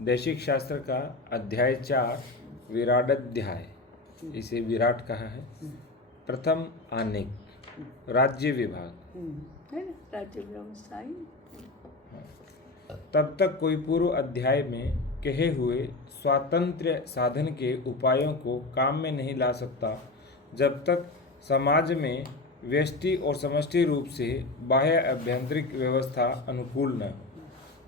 दैशिक शास्त्र का अध्याय 4 विराडाध्याय, इसे विराट कहा है। प्रथम आनेक राज्य विभाग है ना, राज्य व्यवस्था ही। तब तक कोई पूर्व अध्याय में कहे हुए स्वातंत्र्य साधन के उपायों को काम में नहीं ला सकता जब तक समाज में व्यष्टि और समष्टि रूप से बाह्य आभ्यंतरिक व्यवस्था अनुकूल न हो।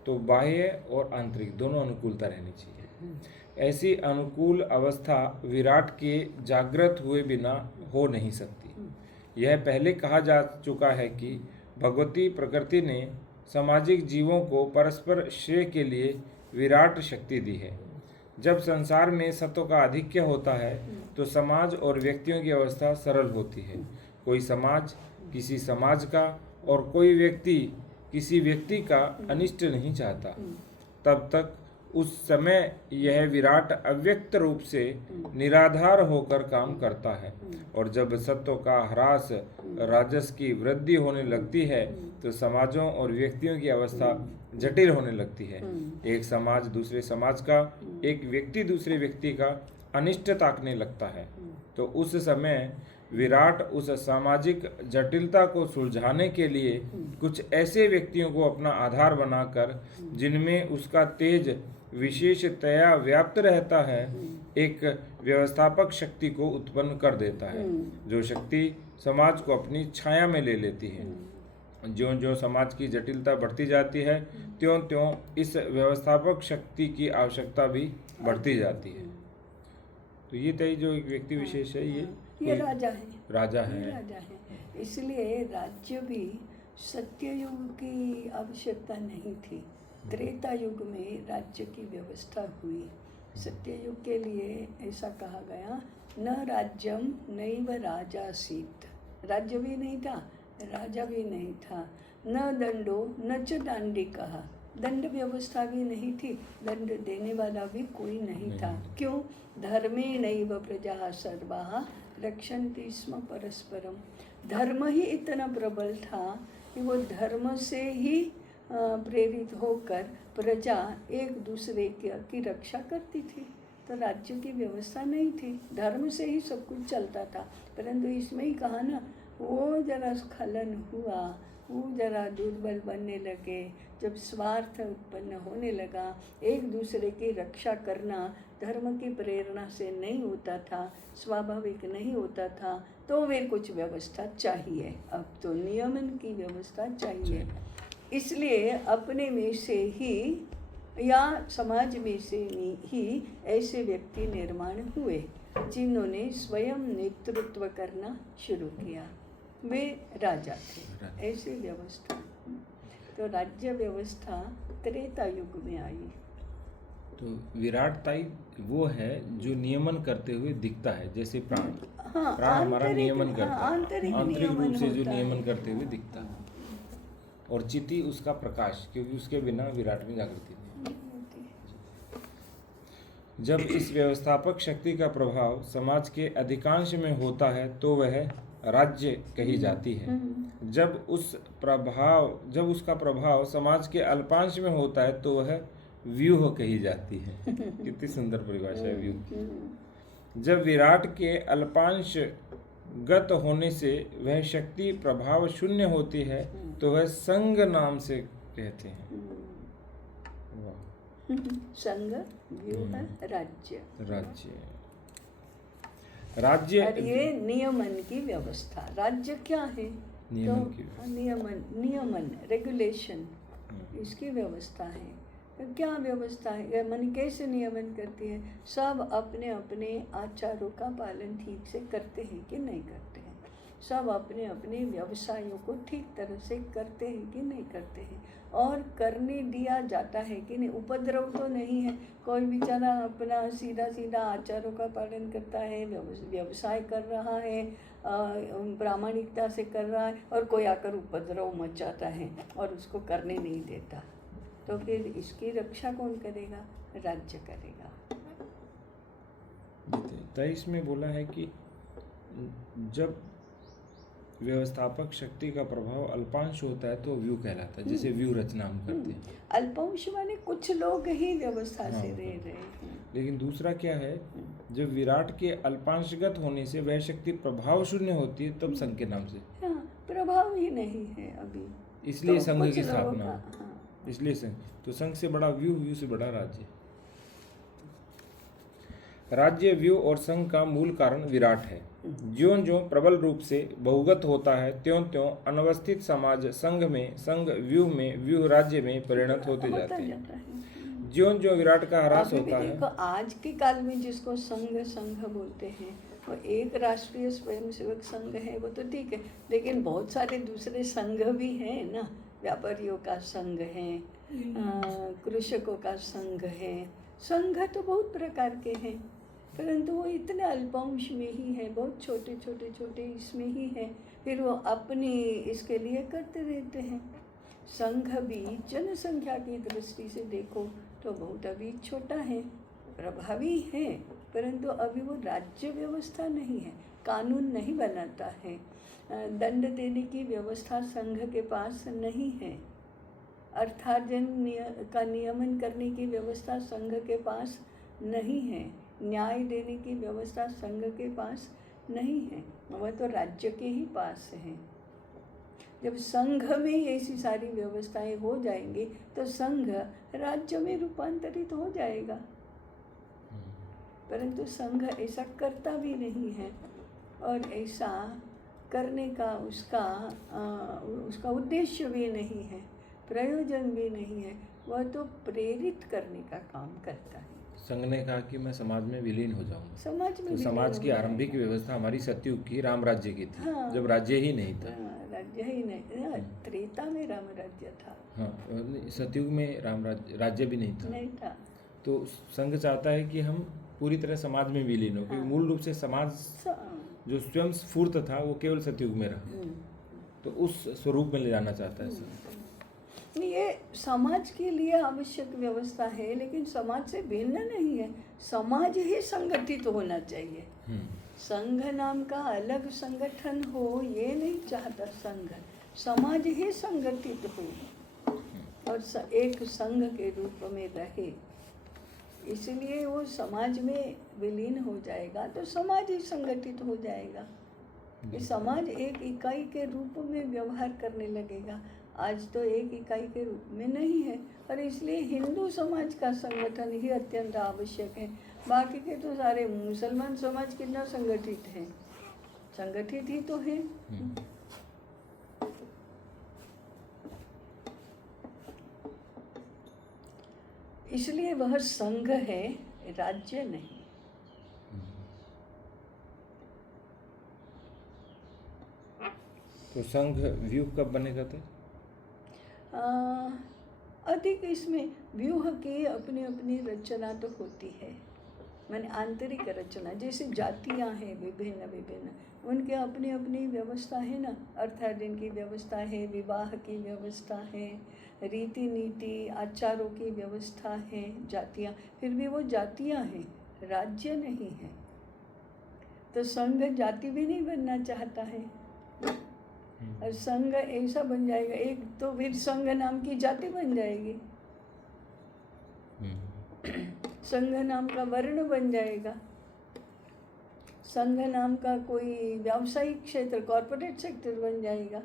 तो बाह्य और आंतरिक दोनों अनुकूलता रहनी चाहिए। ऐसी अनुकूल अवस्था विराट के जागृत हुए बिना हो नहीं सकती। यह पहले कहा जा चुका है कि भगवती प्रकृति ने सामाजिक जीवों को परस्पर श्रेय के लिए विराट शक्ति दी है। जब संसार में सत्व का आधिक्य होता है तो समाज और व्यक्तियों की अवस्था सरल होती है। कोई समाज किसी समाज का और कोई व्यक्ति किसी व्यक्ति का अनिष्ट नहीं चाहता। तब तक उस समय यह विराट अव्यक्त रूप से निराधार होकर काम करता है। और जब सत्व का ह्रास, राजस की वृद्धि होने लगती है तो समाजों और व्यक्तियों की अवस्था जटिल होने लगती है। एक समाज दूसरे समाज का, एक व्यक्ति दूसरे व्यक्ति का अनिष्ट ताकने लगता है। तो उस समय विराट उस सामाजिक जटिलता को सुलझाने के लिए कुछ ऐसे व्यक्तियों को अपना आधार बनाकर, जिनमें उसका तेज विशेषतया व्याप्त रहता है, एक व्यवस्थापक शक्ति को उत्पन्न कर देता है, जो शक्ति समाज को अपनी छाया में ले लेती है। ज्यों ज्यों समाज की जटिलता बढ़ती जाती है त्यों त्यों इस व्यवस्थापक शक्ति की आवश्यकता भी बढ़ती जाती है। तो ये तय जो एक व्यक्ति विशेष है, ये राजा है। राजा है। राजा है। इसलिए राज्य भी सत्ययुग की आवश्यकता नहीं थी। त्रेता युग में राज्य की व्यवस्था हुई। सत्ययुग के लिए ऐसा कहा गया, न राज्यम नैव राजासीत। राज्य भी नहीं था, राजा भी नहीं था। न दंडो न च दांडिकः। दंड व्यवस्था भी नहीं थी, दंड देने वाला भी कोई नहीं था। क्यों? धर्मेणैव प्रजाः सर्वाः रक्षन्ति स्म परस्परम। धर्म ही इतना प्रबल था कि वो धर्म से ही प्रेरित होकर प्रजा एक दूसरे की रक्षा करती थी। तो राज्य की व्यवस्था नहीं थी, धर्म से ही सब कुछ चलता था। परंतु इसमें ही कहा ना, वो जरा स्खलन हुआ, वो जरा दुर्बल बनने लगे। जब स्वार्थ उत्पन्न होने लगा, एक दूसरे की रक्षा करना धर्म की प्रेरणा से नहीं होता था, स्वाभाविक नहीं होता था, तो वे कुछ व्यवस्था चाहिए। अब तो नियमन की व्यवस्था चाहिए। इसलिए अपने में से ही या समाज में से ही ऐसे व्यक्ति निर्माण हुए जिन्होंने स्वयं नेतृत्व करना शुरू किया। वे राजा थे। ऐसी व्यवस्था, तो राज्य व्यवस्था त्रेता युग में आई। तो विराटताई वो है जो नियमन करते हुए दिखता है, जैसे प्राण। हाँ, प्राण हमारा नियमन करता है, आंतरिक रूप से जो नियमन है। करते हुए दिखता है। और चिति उसका प्रकाश, क्योंकि उसके बिना विराट में जागृति नहीं। जब इस व्यवस्थापक शक्ति का प्रभाव समाज के अधिकांश में होता है तो वह राज्य कही जाती है। जब उसका प्रभाव समाज के अल्पांश में होता है तो वह व्यूह कही जाती है। कितनी सुंदर परिभाषा है व्यूह। जब विराट के अल्पांश गत होने से वह शक्ति प्रभाव शून्य होती है तो वह संग नाम से कहते हैं। संग, व्यूह, राज्य और ये नियमन की व्यवस्था। राज्य क्या है? नियमन, रेगुलेशन, इसकी व्यवस्था है। तो क्या व्यवस्था है? मन कैसे नियमन करती है? सब अपने अपने आचारों का पालन ठीक से करते हैं कि नहीं करते हैं? सब अपने अपने व्यवसायों को ठीक तरह से करते हैं कि नहीं करते हैं? और करने दिया जाता है कि नहीं? उपद्रव तो नहीं है। कोई बेचारा अपना सीधा सीधा आचारों का पालन करता है, व्यवसाय कर रहा है, प्रामाणिकता से कर रहा है, और कोई आकर उपद्रव मचाता है और उसको करने नहीं देता। तो फिर इसकी रक्षा कौन करेगा? राज्य करेगा। तो इसमें बोला है कि जब व्यवस्थापक शक्ति का प्रभाव अल्पांश होता है तो व्यू कहलाता है, जैसे व्यू रचना हम करते हैं। अल्पांश माने कुछ लोग ही व्यवस्था से हाँ, रह रहे हैं। लेकिन दूसरा क्या है, जब विराट के अल्पांशगत होने से वह शक्ति प्रभाव शून्य होती है तब संघ के नाम से, हाँ, प्रभाव ही नहीं है अभी, इसलिए तो संघ कुछ की लोगों स्थापना का, हुई। हाँ। इसलिए संघ, तो संघ से बड़ा व्यू, व्यू से बड़ा राज्य। राज्य, व्यू और संघ का मूल कारण विराट है। ज्यों-ज्यों प्रबल रूप से बहुगत होता है त्यों-त्यों अनवस्थित समाज संघ में, संघ व्यू में, व्यू राज्य में परिणत होते होता जाते हैं। जाता है। ज्यों-ज्यों विराट का ह्रास अभी भी होता देखो, है। आज के काल में जिसको संघ संघ बोलते हैं, वो एक राष्ट्रीय स्वयंसेवक संघ है, वो तो ठीक है, लेकिन बहुत सारे दूसरे संघ भी हैं ना। व्यापारियों का संघ है, कृषकों का संघ है, संघ तो बहुत प्रकार के हैं, परंतु वो इतने अल्पांश में ही है, बहुत छोटे छोटे छोटे इसमें ही है, फिर वो अपनी इसके लिए करते रहते हैं। संघ भी जनसंख्या की दृष्टि से देखो तो बहुत अभी छोटा है, प्रभावी है, परंतु अभी वो राज्य व्यवस्था नहीं है, कानून नहीं बनाता है, दंड देने की व्यवस्था संघ के पास नहीं है, अर्थार्जन का नियमन करने की व्यवस्था संघ के पास नहीं है, न्याय देने की व्यवस्था संघ के पास नहीं है, वह तो राज्य के ही पास है। जब संघ में ऐसी सारी व्यवस्थाएं हो जाएंगी तो संघ राज्य में रूपांतरित हो जाएगा, परंतु संघ ऐसा करता भी नहीं है, और ऐसा करने का उसका उद्देश्य भी नहीं है, प्रयोजन भी नहीं है, वह तो प्रेरित करने का काम करता है। संघ ने कहा कि मैं समाज में विलीन हो जाऊंगा। समाज में तो विलीन समाज की हो आरंभिक जाएगा। व्यवस्था हमारी सतयुग की राम राज्य की थी, हाँ। जब राज्य ही नहीं था। राज्य ही नहीं, त्रेता में राम राज्य था, हाँ, सतयुग में राम राज्य भी नहीं था। नहीं था। तो संघ चाहता है कि हम पूरी तरह समाज में विलीन हो, क्योंकि मूल रूप से समाज जो स्वयं स्फूर्त था वो केवल सतयुग में रहा, तो उस स्वरूप में ले जाना चाहता है संघ। ये समाज के लिए आवश्यक व्यवस्था है, लेकिन समाज से भिन्न नहीं है, समाज ही संगठित होना चाहिए। संघ नाम का अलग संगठन हो ये नहीं चाहता संघ, समाज ही संगठित हो और एक संघ के रूप में रहे, इसलिए वो समाज में विलीन हो जाएगा तो समाज ही संगठित हो जाएगा। ये समाज एक इकाई के रूप में व्यवहार करने लगेगा, आज तो एक इकाई के रूप में नहीं है, और इसलिए हिंदू समाज का संगठन ही अत्यंत आवश्यक है। बाकी के तो सारे मुसलमान समाज कितना संगठित है, संगठित ही तो है। इसलिए वह संघ है, राज्य नहीं। तो संघ व्यूह कब बनेगा? तो अधिक इसमें व्यूह की अपनी अपनी रचना तो होती है, माने आंतरिक रचना, जैसे जातियां हैं विभिन्न विभिन्न, उनके अपनी अपनी व्यवस्था है ना, अर्थार्जन की व्यवस्था है, विवाह की व्यवस्था है, रीति नीति आचारों की व्यवस्था है, जातियां, फिर भी वो जातियां हैं, राज्य नहीं है। तो संघ जाति भी नहीं बनना चाहता है, और संघ ऐसा बन जाएगा, एक तो फिर संघ नाम की जाति बन जाएगी, संघ नाम का वर्ण बन जाएगा, संघ नाम का कोई व्यावसायिक क्षेत्र कॉर्पोरेट सेक्टर बन जाएगा।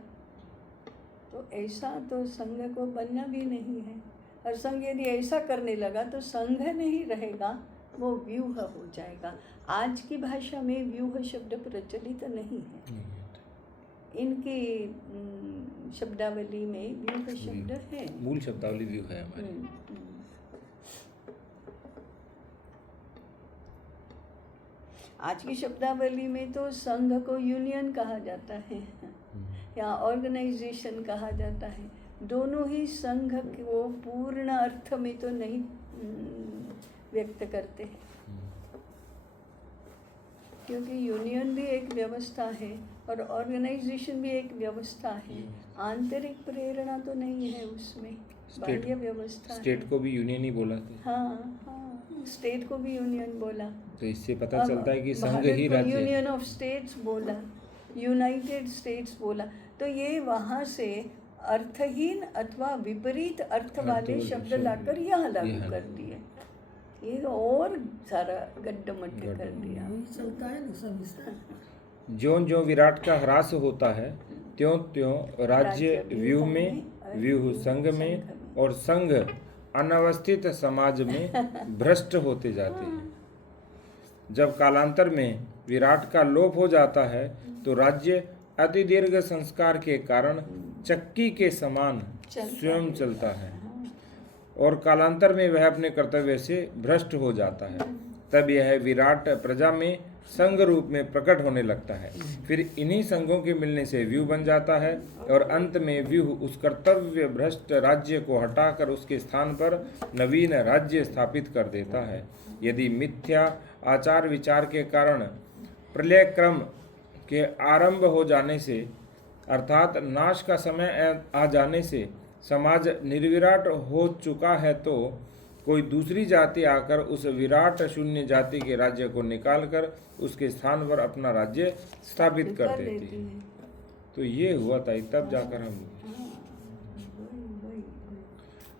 तो ऐसा तो संघ को बनना भी नहीं है, और संघ यदि ऐसा करने लगा तो संघ नहीं रहेगा, वो व्यूह हो जाएगा। आज की भाषा में व्यूह शब्द प्रचलित नहीं है, इनकी शब्दावली में व्यूह शब्द है, मूल शब्दावली व्यूह है हमारी। आज की शब्दावली में तो संघ को यूनियन कहा जाता है या ऑर्गेनाइजेशन कहा जाता है, दोनों ही संघ को पूर्ण अर्थ में तो नहीं व्यक्त करते हैं, क्योंकि यूनियन भी एक व्यवस्था है और ऑर्गेनाइजेशन भी एक व्यवस्था है, आंतरिक प्रेरणा तो नहीं है उसमें, बाह्य व्यवस्था। स्टेट को भी यूनियन ही बोला था। हाँ, स्टेट को भी यूनियन बोला, तो इससे पता चलता है कि संघ ही राज्य है। यूनियन ऑफ स्टेट्स बोला, यूनाइटेड स्टेट्स बोला, तो ये वहाँ से अर्थहीन अथवा विपरीत अर्थ वाले शब्द लाकर यहाँ लागू कर दिए। ये तो और सारा गड्ढमड्ढ कर दिया। यही चलता है ना सब इसका। ज्यों ज्यों विराट का ह्रास होता है त्यों त्यों राज्य व्यूह में, व्यूह संघ में और संघ अनवस्थित समाज में भ्रष्ट होते जाते हैं। जब कालांतर में विराट का लोप हो जाता है तो राज्य अति दीर्घ संस्कार के कारण चक्की के समान स्वयं चलता है और कालांतर में वह अपने कर्तव्य से भ्रष्ट हो जाता है। तब यह विराट प्रजा में संघ रूप में प्रकट होने लगता है। फिर इन्हीं संघों के मिलने से व्यूह बन जाता है और अंत में व्यूह उस कर्तव्य भ्रष्ट राज्य को हटाकर उसके स्थान पर नवीन राज्य स्थापित कर देता है। यदि मिथ्या आचार विचार के कारण प्रलय क्रम के आरंभ हो जाने से अर्थात नाश का समय आ जाने से समाज निर्विराट हो चुका है तो कोई दूसरी जाति आकर उस विराट शून्य जाति के राज्य को निकालकर उसके स्थान पर अपना राज्य स्थापित कर देती है। तो ये हुआ था, तब जाकर हम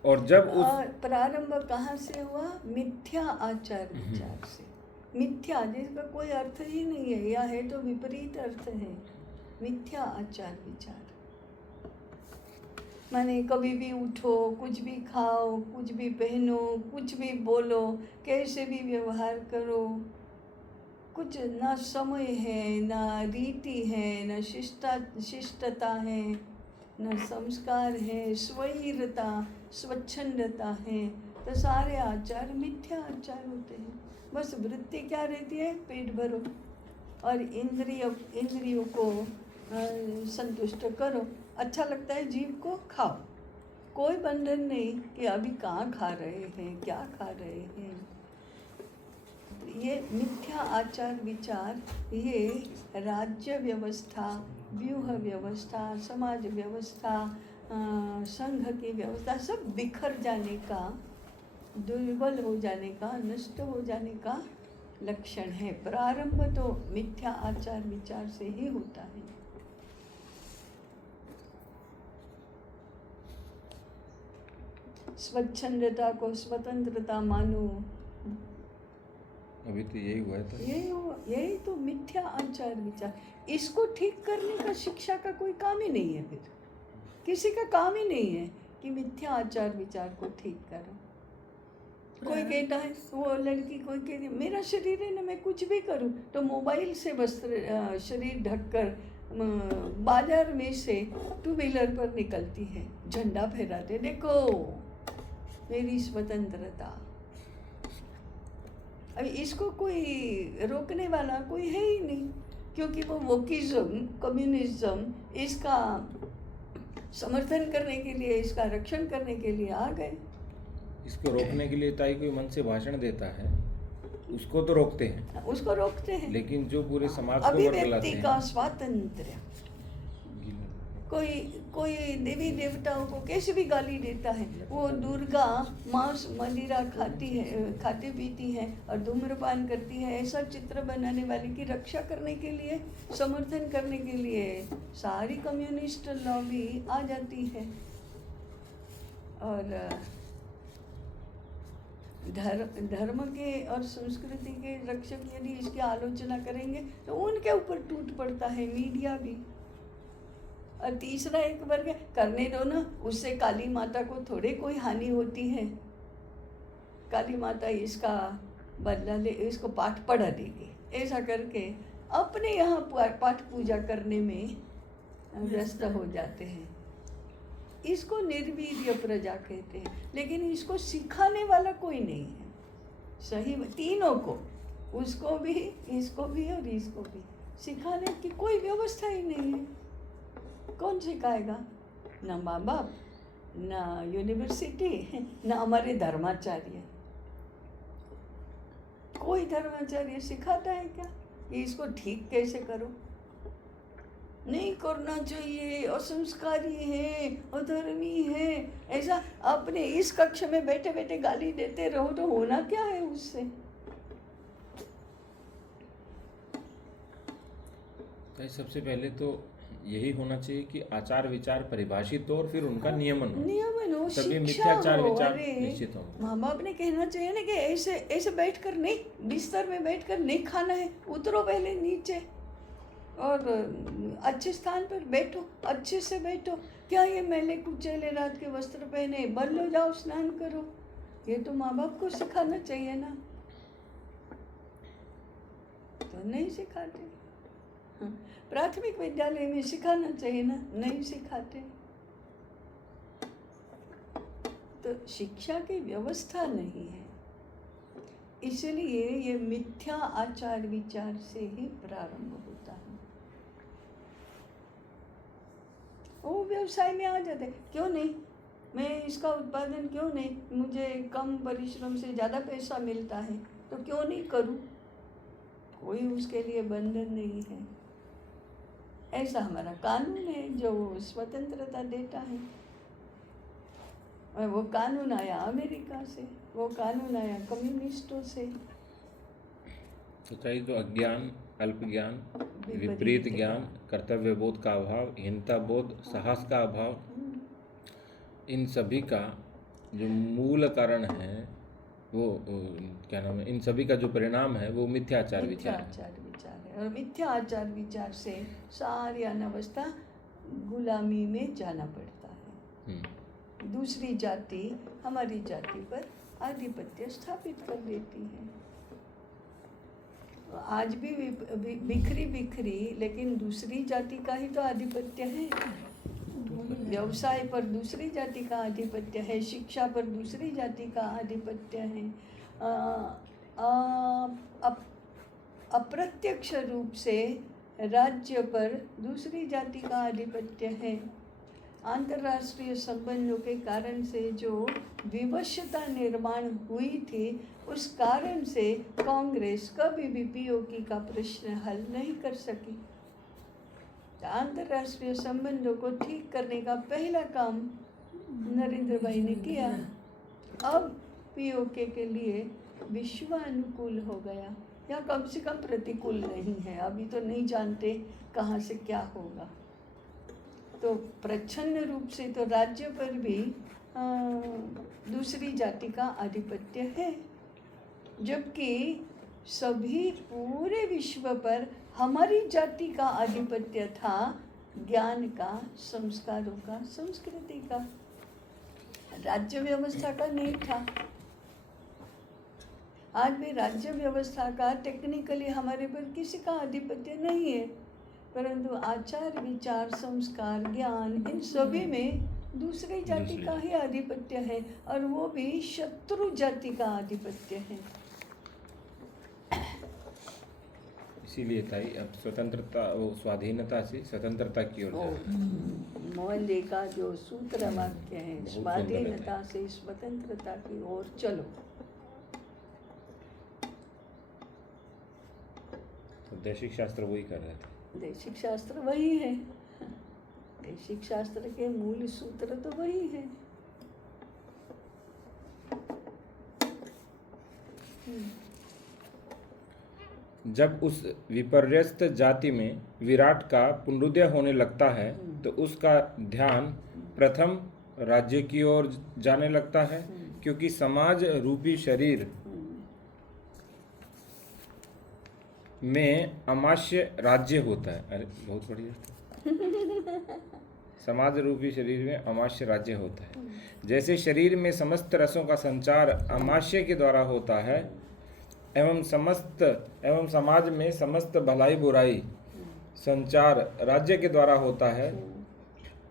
और जब उस प्रारंभ कहाँ से हुआ? मिथ्या आचार विचार से। मिथ्या जिसका कोई अर्थ ही नहीं है या है तो विपरीत अर्थ है। मिथ्या आचार विचार माने कभी भी उठो, कुछ भी खाओ, कुछ भी पहनो, कुछ भी बोलो, कैसे भी व्यवहार करो, कुछ ना समय है, ना रीति है, ना शिष्टता है, ना संस्कार है, स्वैरता, स्वच्छंदता है। तो सारे आचार मिथ्या आचार होते हैं। बस वृत्ति क्या रहती है? पेट भरो और इंद्रियों को संतुष्ट करो। अच्छा लगता है जीव को, खाओ। कोई बंधन नहीं कि अभी कहाँ खा रहे हैं, क्या खा रहे हैं। ये मिथ्या आचार विचार, ये राज्य व्यवस्था, व्यूह व्यवस्था, समाज व्यवस्था, संघ की व्यवस्था सब बिखर जाने का, दुर्बल हो जाने का, नष्ट हो जाने का लक्षण है। प्रारंभ तो मिथ्या आचार विचार से ही होता है। स्वच्छंदता को स्वतंत्रता मानो, अभी तो यही हुआ था। यही तो मिथ्या आचार विचार। इसको ठीक करने का शिक्षा का कोई काम ही नहीं है। फिर किसी का काम ही नहीं है कि मिथ्या आचार विचार को ठीक करो। कोई कहता है, वो लड़की कोई कहती है मेरा शरीर है ना, मैं कुछ भी करूं, तो मोबाइल से वस्त्र शरीर ढककर बाजार में से टू व्हीलर पर निकलती है, झंडा फहराते, देखो मेरी स्वतंत्रता। अब इसको कोई रोकने वाला कोई है ही नहीं, क्योंकि वो वोकिज्म, कम्युनिज्म इसका समर्थन करने के लिए, इसका रक्षण करने के लिए आ गए। इसको रोकने के लिए ताई कोई मन से भाषण देता है, उसको तो रोकते हैं, उसको रोकते हैं। लेकिन जो पूरे समाज को अभिव्यक्ति का स्वातंत्र्य, कोई देवी देवताओं को कैसे भी गाली देता है। वो दुर्गा मांस मदिरा खाती पीती है और धूम्रपान करती है, ऐसा चित्र बनाने वाले की रक्षा करने के लिए, समर्थन करने के लिए सारी कम्युनिस्ट लॉबी आ जाती है। और धर्म के और संस्कृति के रक्षक यदि इसकी आलोचना करेंगे तो उनके ऊपर टूट पड़ता है मीडिया भी। और तीसरा एक वर्ग है, करने दो ना, उससे काली माता को थोड़े कोई हानि होती है। काली माता इसका बदला ले, इसको पाठ पढ़ा देगी, ऐसा करके अपने यहाँ पाठ पूजा करने में व्यस्त हो जाते हैं। इसको निर्वीर्य प्रजा कहते हैं, लेकिन इसको सिखाने वाला कोई नहीं है। सही तीनों को, उसको भी, इसको भी और इसको भी सिखाने की कोई व्यवस्था ही नहीं है। कौन सिखाएगा? ना माँ बाप, ना यूनिवर्सिटी, ना हमारे धर्माचार्य। कोई धर्माचार्य सिखाता है क्या कि इसको ठीक कैसे करो? नहीं करना चाहिए, असंस्कारी है, अधर्मी है, ऐसा अपने इस कक्ष में बैठे बैठे गाली देते रहो तो होना क्या है उससे? भाई सबसे पहले तो यही होना चाहिए कि आचार विचार परिभाषित हो और फिर उनका नियमन हो, नियमन हो, तभी शिक्षा मिथ्याचार हो। विचार अरे निश्चित होंगे। माँ बाप ने कहना चाहिए ना कि ऐसे ऐसे बैठकर नहीं, बिस्तर में बैठकर नहीं खाना है, उतरो पहले नीचे और अच्छे स्थान पर बैठो, अच्छे से बैठो। क्या ये मैले कुचैले रात के वस्त्र पहने बदलो, जाओ स्नान करो, ये तो माँ बाप को सिखाना चाहिए ना, तो नहीं सिखाते। हाँ, प्राथमिक विद्यालय में सिखाना चाहिए ना, नहीं सिखाते। तो शिक्षा की व्यवस्था नहीं है, इसलिए ये मिथ्या आचार विचार से ही प्रारंभ होता है। वो व्यवसाय में आ जाते, क्यों नहीं, मैं इसका उत्पादन क्यों नहीं, मुझे कम परिश्रम से ज़्यादा पैसा मिलता है तो क्यों नहीं करूं, कोई उसके लिए बंधन नहीं है। ऐसा हमारा कानून है जो स्वतंत्रता देता है। और वो कानून आया अमेरिका से, वो कानून आया कम्युनिस्टों से। तो चाहिए तो अज्ञान, अल्प ज्ञान, विपरीत ज्ञान, कर्तव्य बोध का अभाव, हीनता बोध, साहस का अभाव, इन सभी का जो मूल कारण है वो क्या नाम है, इन सभी का जो परिणाम है वो मिथ्याचार विचार है। मिथ्याचार विचार है, और मिथ्या आचार विचार से सारी अनावस्था गुलामी में जाना पड़ता है। दूसरी जाति हमारी जाति पर आधिपत्य स्थापित कर देती है। आज भी बिखरी बिखरी, लेकिन दूसरी जाति का ही तो आधिपत्य है। व्यवसाय पर दूसरी जाति का आधिपत्य है, शिक्षा पर दूसरी जाति का आधिपत्य है, अप्रत्यक्ष रूप से राज्य पर दूसरी जाति का आधिपत्य है। अंतर्राष्ट्रीय संबंधों के कारण से जो विवशता निर्माण हुई थी, उस कारण से कांग्रेस कभी भी पीओके का प्रश्न हल नहीं कर सकी। अंतर्राष्ट्रीय संबंधों को ठीक करने का पहला काम नरेंद्र भाई ने किया। अब पीओके के लिए विश्व अनुकूल हो गया, या कम से कम प्रतिकूल नहीं है। अभी तो नहीं जानते कहाँ से क्या होगा। तो प्रच्छन्न रूप से तो राज्य पर भी दूसरी जाति का आधिपत्य है, जबकि सभी पूरे विश्व पर हमारी जाति का आधिपत्य था, ज्ञान का, संस्कारों का, संस्कृति का, राज्य व्यवस्था का नहीं था। आज भी राज्य व्यवस्था का टेक्निकली हमारे पर किसी का आधिपत्य नहीं है, परंतु आचार विचार, संस्कार, ज्ञान, इन सभी में दूसरी जाति का ही आधिपत्य है, और वो भी शत्रु जाति का आधिपत्य है। इसीलिए था अब स्वतंत्रता, वो स्वाधीनता से स्वतंत्रता की ओर जा रहे हैं। मोहनदे का जो सूत्र वाक्य है, स्वाधीनता से स्वतंत्रता की ओर चलो। तो दैशिक शास्त्र वही कर रहे थे। दैशिक शास्त्र वही है, दैशिक शास्त्र के मूल सूत्र तो वही है। जब उस विपर्यस्त जाति में विराट का पुनरुदय होने लगता है तो उसका ध्यान प्रथम राज्य की ओर जाने लगता है, क्योंकि समाज रूपी शरीर में अमाश्य राज्य होता है। अरे बहुत बढ़िया। समाज रूपी शरीर में अमाश्य राज्य होता है। जैसे शरीर में समस्त रसों का संचार अमाश्य के द्वारा होता है, एवं समाज में समस्त भलाई बुराई संचार राज्य के द्वारा होता है।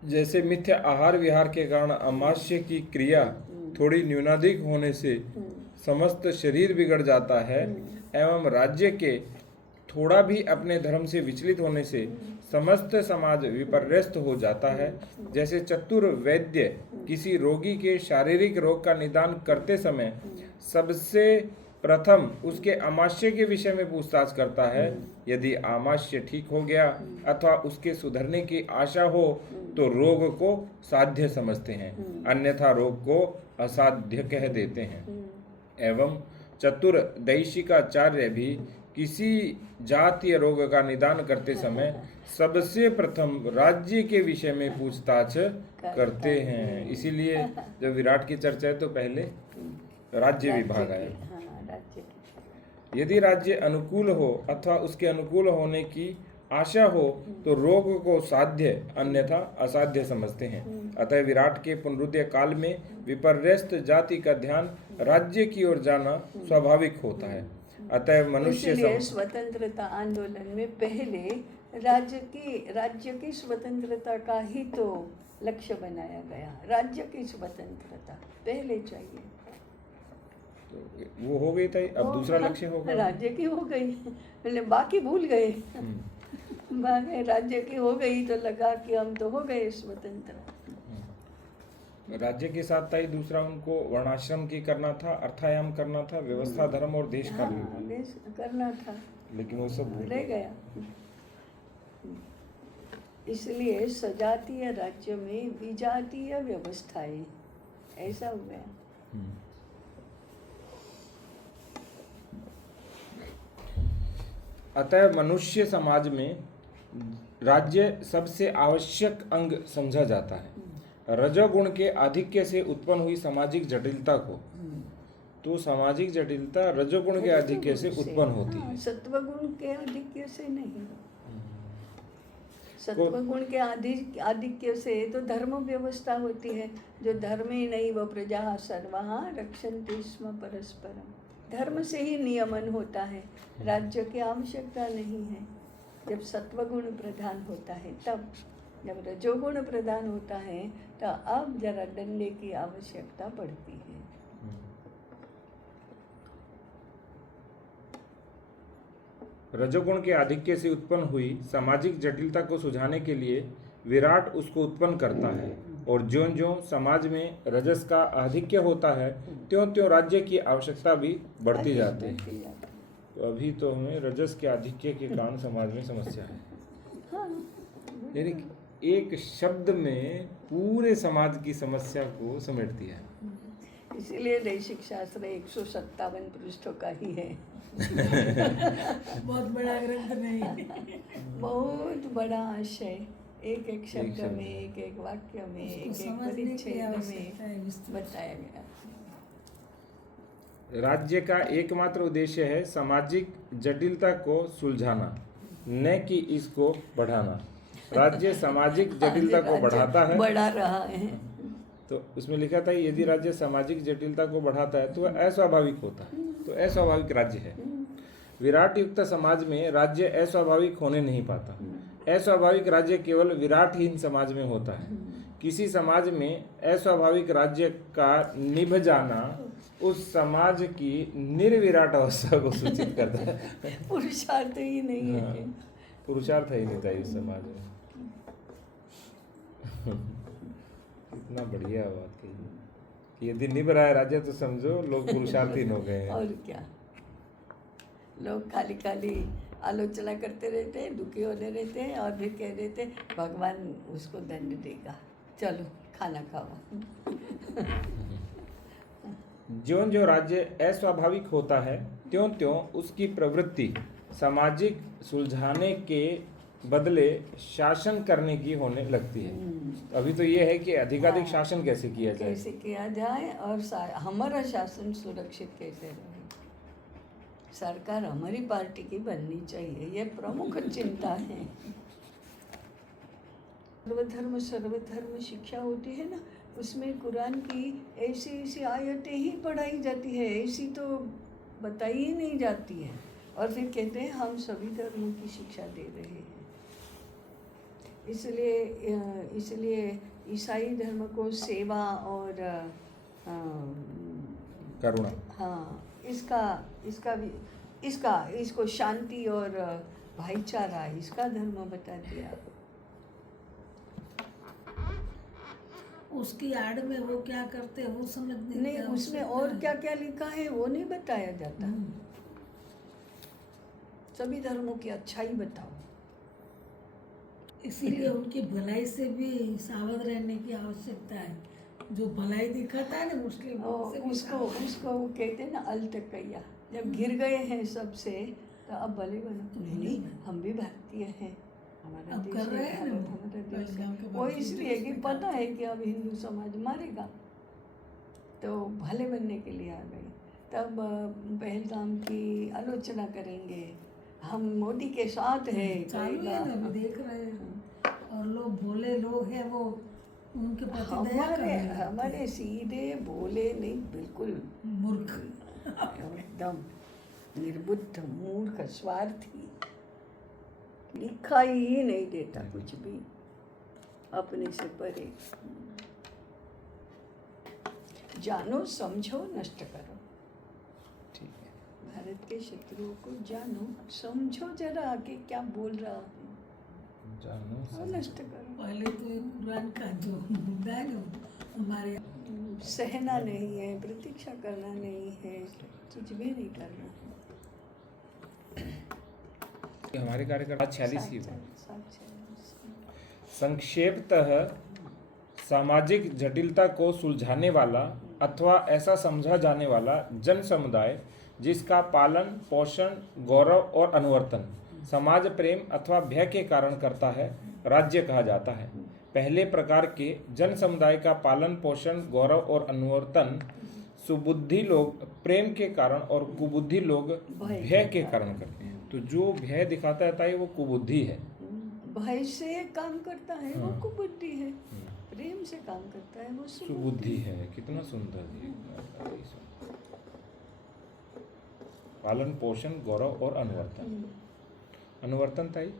जैसे मिथ्या आहार विहार के कारण अमाश्य की क्रिया थोड़ी न्यूनाधिक होने से समस्त शरीर बिगड़ जाता है, एवं राज्य के थोड़ा भी अपने धर्म से विचलित होने से समस्त समाज विपर्यस्त हो जाता है। जैसे चतुर वैद्य किसी रोगी के शारीरिक रोग का निदान करते समय सबसे प्रथम उसके आमाशय के विषय में पूछताछ करता है। यदि आमाशय ठीक हो गया अथवा उसके सुधरने की आशा हो तो रोग को साध्य समझते हैं, अन्यथा रोग को असाध्य कह देते हैं। एवं चतुर दैशिकाचार्य भी किसी जातीय रोग का निदान करते समय सबसे प्रथम राज्य के विषय में पूछताछ करते हैं। इसीलिए जब विराट की चर्चा है तो पहले राज्य विभाग आया। हाँ, राज्य की। यदि राज्य अनुकूल हो अथवा उसके अनुकूल होने की आशा हो तो रोग को साध्य अन्यथा असाध्य समझते हैं। अतः विराट के पुनरुदय काल में विपर्यस्त जाति का ध्यान राज्य की ओर जाना स्वाभाविक होता है। अतः मनुष्य इसलिए स्वतंत्रता आंदोलन में पहले राज्य की स्वतंत्रता का ही तो लक्ष्य बनाया गया। राज्य की स्वतंत्रता पहले चाहिए, तो वो हो गई था। अब दूसरा लक्ष्य होगा राज्य की हो गई, पहले बाकी भूल गए। बाकी राज्य की हो गई तो लगा कि हम तो हो गए स्वतंत्र। राज्य के साथ ही दूसरा उनको वर्णाश्रम की करना था, अर्थायाम करना था, व्यवस्था धर्म और देश का हाँ, देश करना था, लेकिन वो सब रह गया। इसलिए सजातीय राज्य में विजातीय व्यवस्थाएं, ऐसा हो गया। अतः मनुष्य समाज में राज्य सबसे आवश्यक अंग समझा जाता है। रजोगुण के आधिक्य से उत्पन्न हुई सामाजिक जटिलता को, तो सामाजिक जटिलता रजोगुण के आधिक्य से उत्पन्न होती है। सत्वगुण के आधिक्य से नहीं। सत्वगुण के आधिक्य से तो धर्म व्यवस्था होती है। जो धर्मे नैव प्रजा सर्वः रक्षन्ति स्म परस्परम। धर्म से ही नियमन होता है, राज्य की आवश्यकता नहीं है। जब सत्वगुण प्रधान होता है तब, जब रजोगुण प्रधान होता है तो अब जरा डंडे की आवश्यकता पड़ती है। रजोगुण के आधिक्य से उत्पन्न हुई सामाजिक जटिलता को सुझाने के लिए विराट उसको उत्पन्न करता है, और ज्यों-ज्यों समाज में रजस का आधिक्य होता है त्यों-त्यों राज्य की आवश्यकता भी बढ़ती जाती है। तो अभी तो हमें रजस के आधिक्य के कारण समाज में समस्या है। यानी एक शब्द में पूरे समाज की समस्या को समेट दिया है। इसीलिए नैतिक शास्त्र 157 पृष्ठों का ही है। बहुत बड़ा ग्रंथ नहीं, बहुत बड़ा आशय, एक एक शब्द में, एक एक वाक्य में, एक एक परिच्छेद में बताया गया। राज्य का एकमात्र उद्देश्य है सामाजिक जटिलता को सुलझाना, न कि इसको बढ़ाना। राज्य सामाजिक जटिलता को बढ़ाता है, बढ़ा रहा है। तो उसमें लिखा था यदि राज्य सामाजिक जटिलता को बढ़ाता है तो वह अस्वाभाविक होता है, तो अस्वाभाविक राज्य है। विराट युक्त समाज में राज्य अस्वाभाविक होने नहीं पाता। अस्वाभाविक राज्य केवल विराटहीन समाज में होता है। किसी समाज में अस्वाभाविक राज्य का निभ जाना उस समाज की निर्विराट अवस्था को सूचित करता है। पुरुषार्थ ही नहीं है। हाँ, पुरुषार्थ ही नहीं था इस समाज में। कितना बढ़िया बात कही कि यदि निभ रहा है राज्य तो समझो लोग पुरुषार्थहीन हो गए हैं। और क्या, लोग खाली खाली आलोचना करते रहते हैं, दुखी होते रहते हैं और फिर कह देते हैं भगवान उसको दंड देगा, चलो खाना खाओ। ज्यों ज्यों राज्य अस्वाभाविक होता है त्यों त्यों उसकी प्रवृत्ति सामाजिक सुलझाने के बदले शासन करने की होने लगती है। अभी तो ये है कि अधिकाधिक शासन कैसे किया जाए, कैसे किया जाए और हमारा शासन सुरक्षित कैसे रहे। सरकार हमारी पार्टी की बननी चाहिए, ये प्रमुख चिंता है। सर्वधर्म शिक्षा होती है ना, उसमें कुरान की ऐसी ऐसी आयतें ही पढ़ाई जाती है, ऐसी तो बताई ही नहीं जाती है। और फिर कहते हैं हम सभी धर्मों की शिक्षा दे रहे हैं। इसलिए ईसाई धर्म को सेवा और करुणा, हाँ, इसको शांति और भाईचारा, इसका धर्म बता दिया। उसकी आड़ में वो क्या करते हैं वो समझने नहीं, उसमें और क्या क्या लिखा है वो नहीं बताया जाता। सभी धर्मों की अच्छाई बताओ। इसीलिए उनकी भलाई से भी सावध रहने की आवश्यकता है। जो भलाई दिखाता है ना मुस्लिम, उसको वो कहते हैं ना अल तकैया। जब घिर गए हैं सबसे तो अब भले बनो। नहीं, हम भी भारतीय हैं, हमारा अब देश कर रहे है, हैं ना, भारत हमारा देश पहलगाम के है। बाद वो भी इसलिए देश कि में पता है कि अब हिंदू समाज मारेगा, तो भले बनने के लिए आ गई। तब पहलगाम की आलोचना करेंगे, हम मोदी के साथ है, चालू है ना, अभी देख रहे हैं। और लोग भोले लोग हैं, वो उनके प्रति दया कर रहे हैं। हमारे सीधे भोले नहीं, बिल्कुल मूर्ख। एकदम निर्बुद्ध, मूर्ख, स्वार्थी, दिखाई ही नहीं देता कुछ भी, अपने से परे। जानो, समझो, नष्ट करो। ठीक है। भारत के शत्रुओं को जानो, समझो जरा आगे क्या बोल रहा है, जानो और नष्ट करो। पहले तो ये कुरान का जो मुद्दा है ना, हमारे सहना नहीं है, प्रतीक्षा करना नहीं है, कुछ भी नहीं करना है। हमारे कार्यक्रम 46 की सात- संक्षेपतः सामाजिक जटिलता को सुलझाने वाला अथवा ऐसा समझा जाने वाला जन समुदाय जिसका पालन पोषण गौरव और अनुवर्तन समाज प्रेम अथवा भय के कारण करता है, राज्य कहा जाता है। पहले प्रकार के जन समुदाय का पालन पोषण गौरव और अनुवर्तन सुबुद्धि लोग प्रेम के कारण और कुबुद्धि लोग भय के कारण करते हैं। तो जो भय दिखाता रहता है वो कुबुद्धि है। भय से काम करता है वो कुबुद्धि है, प्रेम से काम करता है वो सुबुद्धि है। कितना सुंदर जी। पालन पोषण गौरव और अनुवर्तन। अनुवर्तन ताई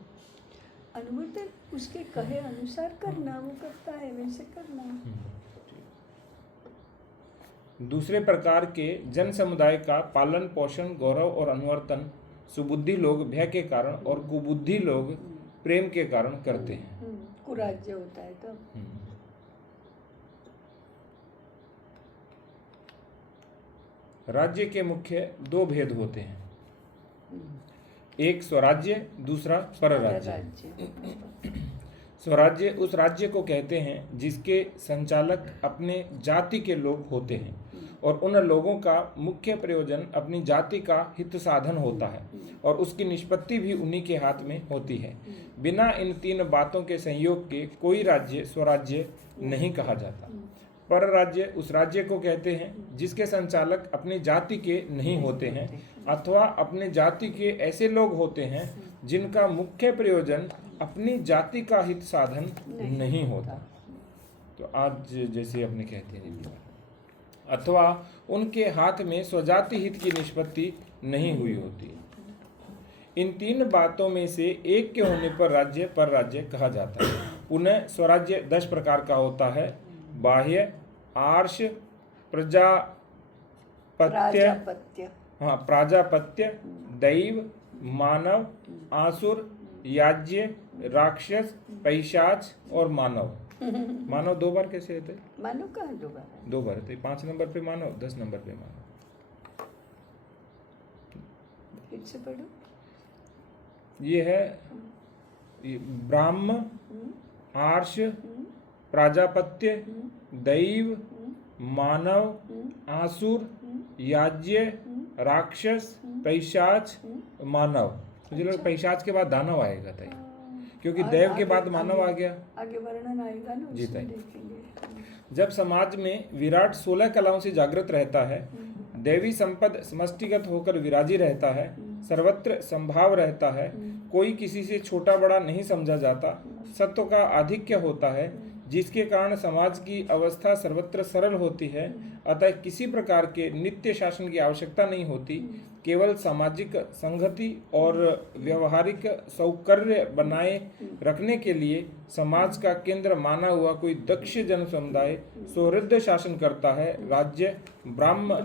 अनुवर्तन उसके कहे अनुसार करना, वो करता है वैसे करना। दूसरे प्रकार के जन समुदाय का पालन पोषण गौरव और अनुवर्तन सुबुद्धि लोग भय के कारण और कुबुद्धि लोग प्रेम के कारण करते हैं। कुराज्य होता है तो राज्य के मुख्य दो भेद होते हैं, एक स्वराज्य, दूसरा परराज्य। स्वराज्य उस राज्य को कहते हैं जिसके संचालक अपने जाति के लोग होते हैं और उन लोगों का मुख्य प्रयोजन अपनी जाति का हित साधन होता है और उसकी निष्पत्ति भी उन्हीं के हाथ में होती है। बिना इन तीन बातों के संयोग के कोई राज्य स्वराज्य नहीं कहा जाता। परराज्य उस राज्य को कहते हैं जिसके संचालक अपनी जाति के नहीं होते हैं अथवा अपने जाति के ऐसे लोग होते हैं जिनका मुख्य प्रयोजन अपनी जाति का हित साधन नहीं होता। तो आज जैसे अपने कहते हैं अथवा उनके हाथ में स्वजाति हित की निष्पत्ति नहीं हुई होती। इन तीन बातों में से एक के होने पर राज्य पर राज्य कहा जाता है। पुनः स्वराज्य 10 प्रकार का होता है। बाह्य, आर्ष, प्राजापत्य, दैव, मानव, आसुर, याज्य, राक्षस, पैशाच और मानव। मानव 2 बार कैसे रहते हैं? मानव कहाँ 2 बार है? 2 बार रहते हैं। 5 नंबर पे मानव, 10 नंबर पे मानव। फिर से पढ़ो। ये है ब्राह्म, आर्ष, प्राजापत्य, दैव, मानव, आसुर, याज्य, राक्षस, पैशाच, मानव। मुझे लगा पैशाच के बाद दानव आएगा ताई, क्योंकि देव के बाद मानव आ गया। आगे वर्णन आएगा ना, जी उसमें ताई। देखेंगे। जब समाज में विराट 16 कलाओं से जागृत रहता है, देवी संपद समष्टिगत होकर विराजी रहता है, सर्वत्र संभाव रहता है, कोई किसी से छोटा बड़ा नहीं समझा जाता, सत्व का आधिक्य होता है, जिसके कारण समाज की अवस्था सर्वत्र सरल होती है, अतः किसी प्रकार के नित्य शासन की आवश्यकता नहीं होती। केवल सामाजिक संगति और व्यवहारिक सौकर्य बनाए रखने के लिए समाज का केंद्र माना हुआ कोई दक्ष जन समुदाय सुहृद शासन करता है, राज्य ब्राह्म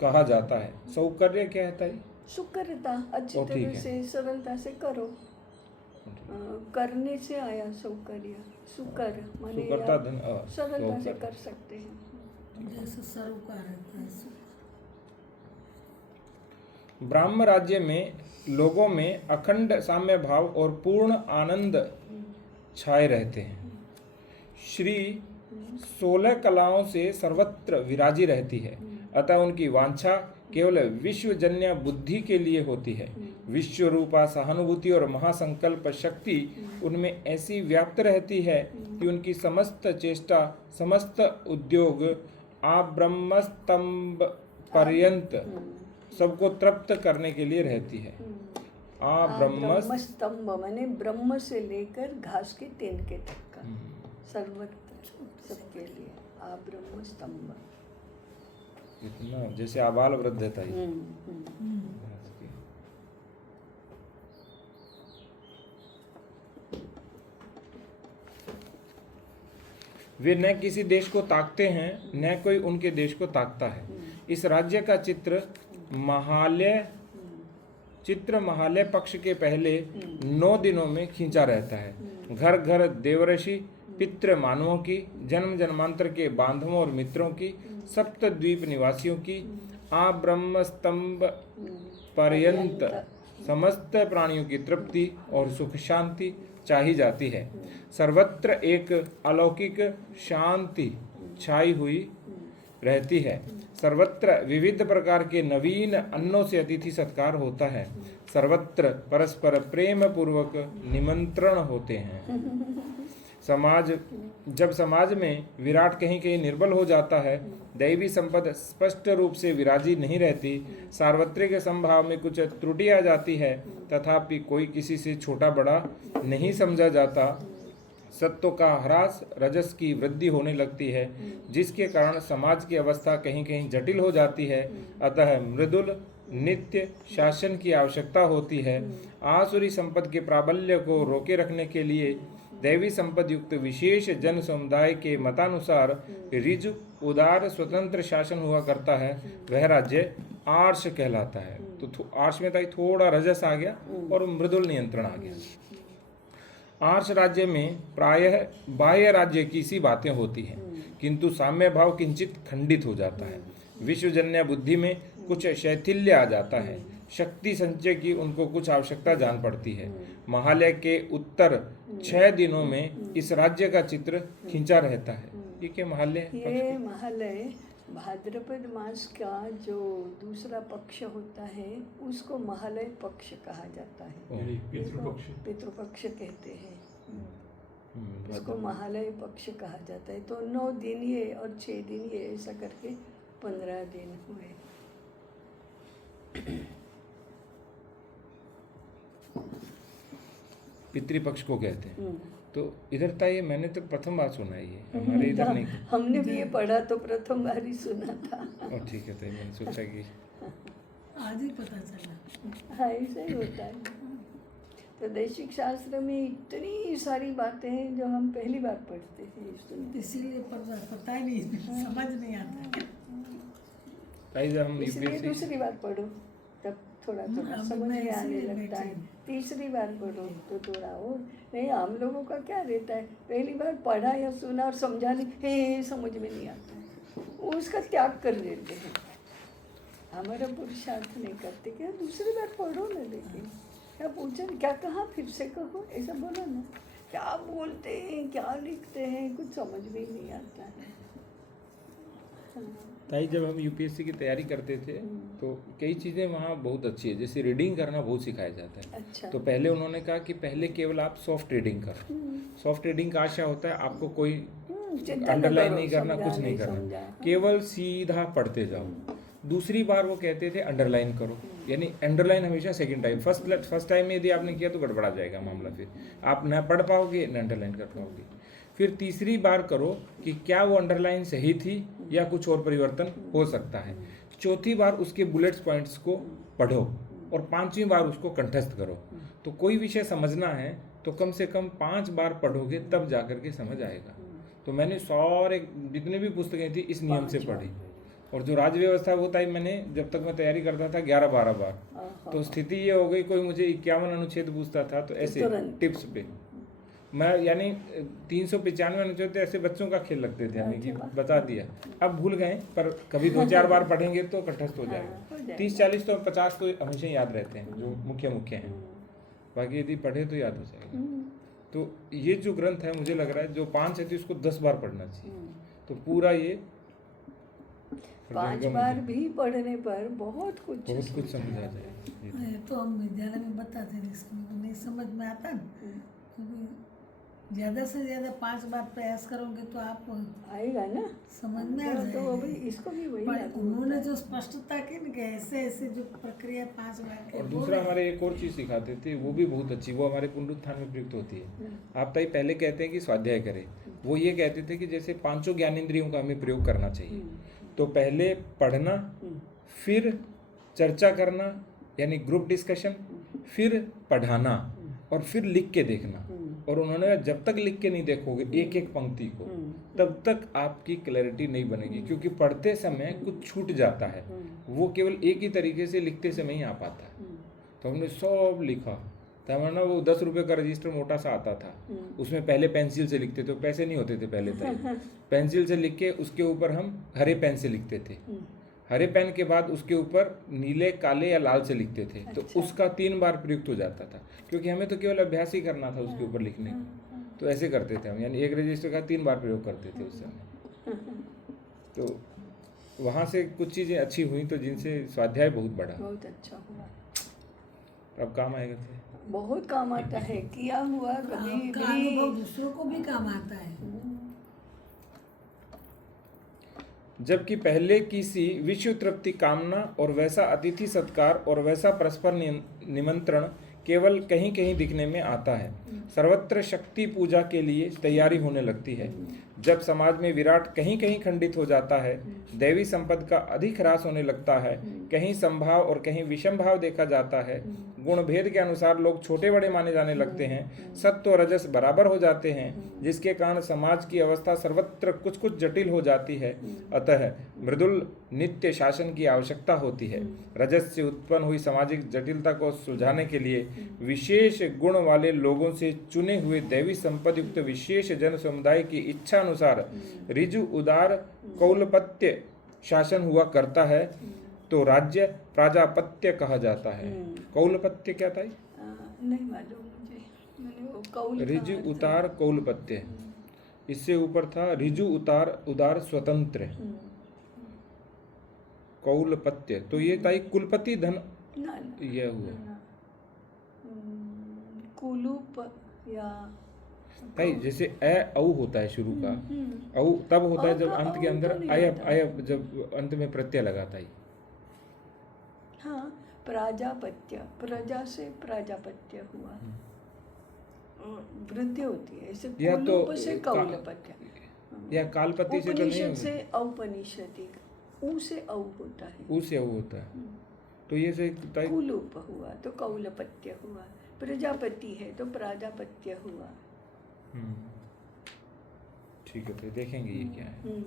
कहा जाता है। सौकर्य क्या है ताई? सुकरता, अच्छी ओ, ठीक तरह है। से सरलता से करो। करने से आया सौकर्य, सुकर माने सुकरता आप धन सरलता से सौकर। कर सकते हैं। जैसे सरोकार रहता है। ब्राह्म राज्य में लोगों में अखंड साम्य भाव और पूर्ण आनंद छाए रहते हैं। श्री 16 कलाओं से सर्वत्र विराजी रहती है, अतः उनकी वांछा केवल विश्वजन्य बुद्धि के लिए होती है। विश्व रूपा सहानुभूति और महासंकल्प शक्ति उनमें ऐसी व्याप्त रहती है कि उनकी समस्त चेष्टा, समस्त उद्योग आब्रह्मस्तंभ पर्यंत सबको तृप्त करने के लिए रहती है। ब्रह्म स्तंभ माने ब्रह्म से लेकर घास के तिनके तक का, सर्वत्र सबके लिए आ ब्रह्म स्तंभ। इतना जैसे आबाल वृद्धता ही। वे न किसी देश को ताकते हैं, न कोई उनके देश को ताकता है। इस राज्य का चित्र महालय पक्ष के पहले 9 दिनों में खींचा रहता है। घर घर देवऋषि पितृ मानवों की, जन्म जन्मांतर के बांधवों और मित्रों की, सप्तद्वीप निवासियों की, ब्रह्म स्तंभ पर्यंत समस्त प्राणियों की तृप्ति और सुख शांति चाही जाती है। सर्वत्र एक अलौकिक शांति छाई हुई रहती है। सर्वत्र विविध प्रकार के नवीन अन्नों से अतिथि सत्कार होता है। सर्वत्र परस्पर प्रेम पूर्वक निमंत्रण होते हैं। जब समाज में विराट कहीं कहीं निर्बल हो जाता है, दैवी संपद स्पष्ट रूप से विराजी नहीं रहती, सार्वत्रिक संभाव में कुछ त्रुटि आ जाती है, तथापि कोई किसी से छोटा बड़ा नहीं समझा जाता, सत्व का ह्रास, रजस की वृद्धि होने लगती है, जिसके कारण समाज की अवस्था कहीं कहीं जटिल हो जाती है। अतः मृदुल नित्य शासन की आवश्यकता होती है। आसुरी संपद के प्राबल्य को रोके रखने के लिए दैवी संपद युक्त विशेष जन समुदाय के मतानुसार ऋजु उदार स्वतंत्र शासन हुआ करता है। वह राज्य आर्ष कहलाता है। तो आर्ष में था थोड़ा रजस आ गया और मृदुल नियंत्रण आ गया। आर्ष राज्य में प्रायः बाह्य राज्य की सी बातें होती हैं, किंतु साम्य भाव किंचित खंडित हो जाता है। विश्वजन्य बुद्धि में कुछ शैथिल्य आ जाता है। शक्ति संचय की उनको कुछ आवश्यकता जान पड़ती है। महालय के उत्तर 6 दिनों में इस राज्य का चित्र खींचा रहता है। ये क्या महालय? ये महालय भाद्रपद मास का जो दूसरा पक्ष होता है उसको महालय पक्ष कहा जाता है। पितृपक्ष कहते हैं उसको महालय पक्ष कहा जाता है। तो 9 दिन ये और 6 दिन ये ऐसा करके 15 दिन हुए। पितृपक्ष को कहते हैं। तो इधर था ये, मैंने तो प्रथम बार सुना है, ये हमारे इधर नहीं। हमने भी ये पढ़ा तो प्रथम बार ही सुना था। और ठीक है, तो मैंने सोचा कि आज ही पता चला। हाँ, ऐसा ही होता है। तो दैशिक शास्त्र में इतनी सारी बातें हैं जो हम पहली बार पढ़ते हैं, इसीलिए पता ही नहीं, समझ नहीं आता। इसलिए दूसरी बार पढ़ो तब थोड़ा थोड़ा समझ में आने लगता है। तीसरी बार पढ़ो तो थोड़ा और नहीं। हम लोगों का क्या रहता है, पहली बार पढ़ा या सुना और समझा नहीं, हे समझ में नहीं आता है, उसका त्याग कर देते हैं। हमारा पुरुषार्थ नहीं करते, क्या दूसरी बार पढ़ो ना, लेकिन क्या पूछा क्या कहा फिर से कहो, ऐसा बोलो ना। क्या बोलते हैं, क्या लिखते हैं, कुछ समझ में ही नहीं आता है। ताई जब हम यूपीएससी की तैयारी करते थे तो कई चीज़ें वहाँ बहुत अच्छी है, जैसे रीडिंग करना बहुत सिखाया जाता है। अच्छा। तो पहले उन्होंने कहा कि पहले केवल आप सॉफ्ट रीडिंग करो। सॉफ्ट रीडिंग का आशा होता है आपको कोई अंडरलाइन नहीं करना, कुछ नहीं करना, केवल सीधा पढ़ते जाओ। दूसरी बार वो कहते थे अंडरलाइन करो, यानी अंडरलाइन हमेशा सेकंड टाइम। फर्स्ट टाइम में यदि आपने किया तो गड़बड़ा जाएगा मामला, फिर आप न पढ़ पाओगे न अंडरलाइन कर पाओगे। फिर तीसरी बार करो कि क्या वो अंडरलाइन सही थी या कुछ और परिवर्तन हो सकता है। चौथी बार उसके बुलेट्स पॉइंट्स को पढ़ो और 5वीं बार उसको कंठस्थ करो। तो कोई विषय समझना है तो कम से कम 5 बार पढ़ोगे तब जाकर के समझ आएगा। तो मैंने सारे जितने भी पुस्तकें थी इस नियम से पढ़ी। और जो राज्य व्यवस्था वो था, मैंने जब तक मैं तैयारी करता था 11-12 बार। तो स्थिति ये हो गई, कोई मुझे 51 अनुच्छेद पूछता था तो ऐसे टिप्स पे मैं, यानी 395 अनुच्छेद ऐसे बच्चों का खेल लगते थे हमें कि बता दिया। अब भूल गए, पर कभी 2-4 बार पढ़ेंगे तो कंठस्थ हो जाएगा। 30-40 तो 50 तो हमेशा याद रहते हैं जो मुख्य हैं, बाकी यदि पढ़े तो याद हो जाएगा। तो ये जो ग्रंथ है मुझे लग रहा है जो 5 है तो इसको 10 बार पढ़ना चाहिए। तो पूरा ये 5 बार भी पढ़ने पर बहुत कुछ समझ आ जाए। ये तो हम विद्यालय में बताते थे, इसमें नहीं समझ में आता ना, क्योंकि ज़्यादा से ज़्यादा 5 बार प्रयास करोगे तो आप आएगा ना, समझ में आ तो जाएगा। अभी इसको भी वही पर लागू उन्होंने जो स्पष्टता की ना कि ऐसे ऐसे जो प्रक्रिया 5 बार की और दूसरा हमारे एक और चीज़ सिखाते थे, वो भी बहुत अच्छी, वो हमारे पुनरुत्थान में प्रयुक्त होती है। आप ताई पहले कहते हैं कि स्वाध्याय करें, वो ये कहते थे कि जैसे 5 ज्ञानेंद्रियों का हमें प्रयोग करना चाहिए। तो पहले पढ़ना, फिर चर्चा करना यानी ग्रुप डिस्कशन, फिर पढ़ाना और फिर लिख के देखना। और उन्होंने जब तक लिख के नहीं देखोगे एक एक पंक्ति को, तब तक आपकी क्लैरिटी नहीं बनेगी, क्योंकि पढ़ते समय कुछ छूट जाता है, वो केवल एक ही तरीके से लिखते समय ही आ पाता है। तो हमने सब लिखा, तो हमारा वो 10 रुपये का रजिस्टर मोटा सा आता था, उसमें पहले पेंसिल से लिखते थे, पैसे नहीं होते थे पहले तक, पेंसिल से लिख के उसके ऊपर हम हरे पेन से लिखते थे, हरे पेन के बाद उसके ऊपर नीले, काले या लाल से लिखते थे। तो उसका 3 बार प्रयुक्त हो जाता था, क्योंकि हमें तो केवल अभ्यास ही करना था उसके ऊपर लिखने का। तो ऐसे करते थे हम, यानी एक रजिस्टर का 3 बार प्रयोग करते थे उस समय। तो वहाँ से कुछ चीज़ें अच्छी हुई, तो जिनसे स्वाध्याय बहुत बढ़ा, बहुत अच्छा हुआ, अब काम आएगा। थे बहुत काम आता है, किया हुआ कभी आपका अनुभव दूसरों को भी काम आता है। जबकि पहले किसी विश्व तृप्ति कामना और वैसा अतिथि सत्कार और वैसा परस्पर निमंत्रण केवल कहीं कहीं दिखने में आता है। सर्वत्र शक्ति पूजा के लिए तैयारी होने लगती है। जब समाज में विराट कहीं कहीं खंडित हो जाता है, दैवी संपद का अधिक ह्रास होने लगता है, कहीं संभाव और कहीं विषम भाव देखा जाता है, गुण भेद के अनुसार लोग छोटे बड़े माने जाने लगते हैं, सत्व और रजस बराबर हो जाते हैं, जिसके कारण समाज की अवस्था सर्वत्र कुछ कुछ जटिल हो जाती है। अतः मृदुल नित्य शासन की आवश्यकता होती है। रजस से उत्पन्न हुई सामाजिक जटिलता को सुलझाने के लिए विशेष गुण वाले लोगों से चुने हुए दैवी संपद युक्त विशेष जन समुदाय की इच्छा अनुसार ऋजु उदार कौलपत्य शासन हुआ करता है, तो राज्य प्राजापत्य कहा जाता है। कौलपत्य क्या था? नहीं मालूम मुझे, मैंने वो कौल का ऋजु अर्थ- उतार कौलपत्य, इससे ऊपर था ऋजु उतार उदार स्वतंत्र कौलपत्य। तो ये ताई कुलपति धन ना ना यह हुआ ना, कुलूप या ताई, जैसे ए औ होता है शुरू का, औ तब होता है जब औ का अंत के औ अंदर तो नहीं अय होता। अय, जब अंत में प्रत्यय लगाता है। हाँ, प्राजापत्य, प्रजा से प्राजापत्य हुआ, वृद्धि होती है, ऐसे या तो कुलूप से कौलपत्य, या कालपति से तो नहीं उपनिषद होता, से औपनिषदिक, ऊ से औ होता है, ऊ से औ होता है। तो ये से ताई कुलूप हुआ तो कौलपत्य हुआ, प्रजापति है तो प्राजापत्य हुआ। ठीक है, तो देखेंगे ये क्या है। हम्म,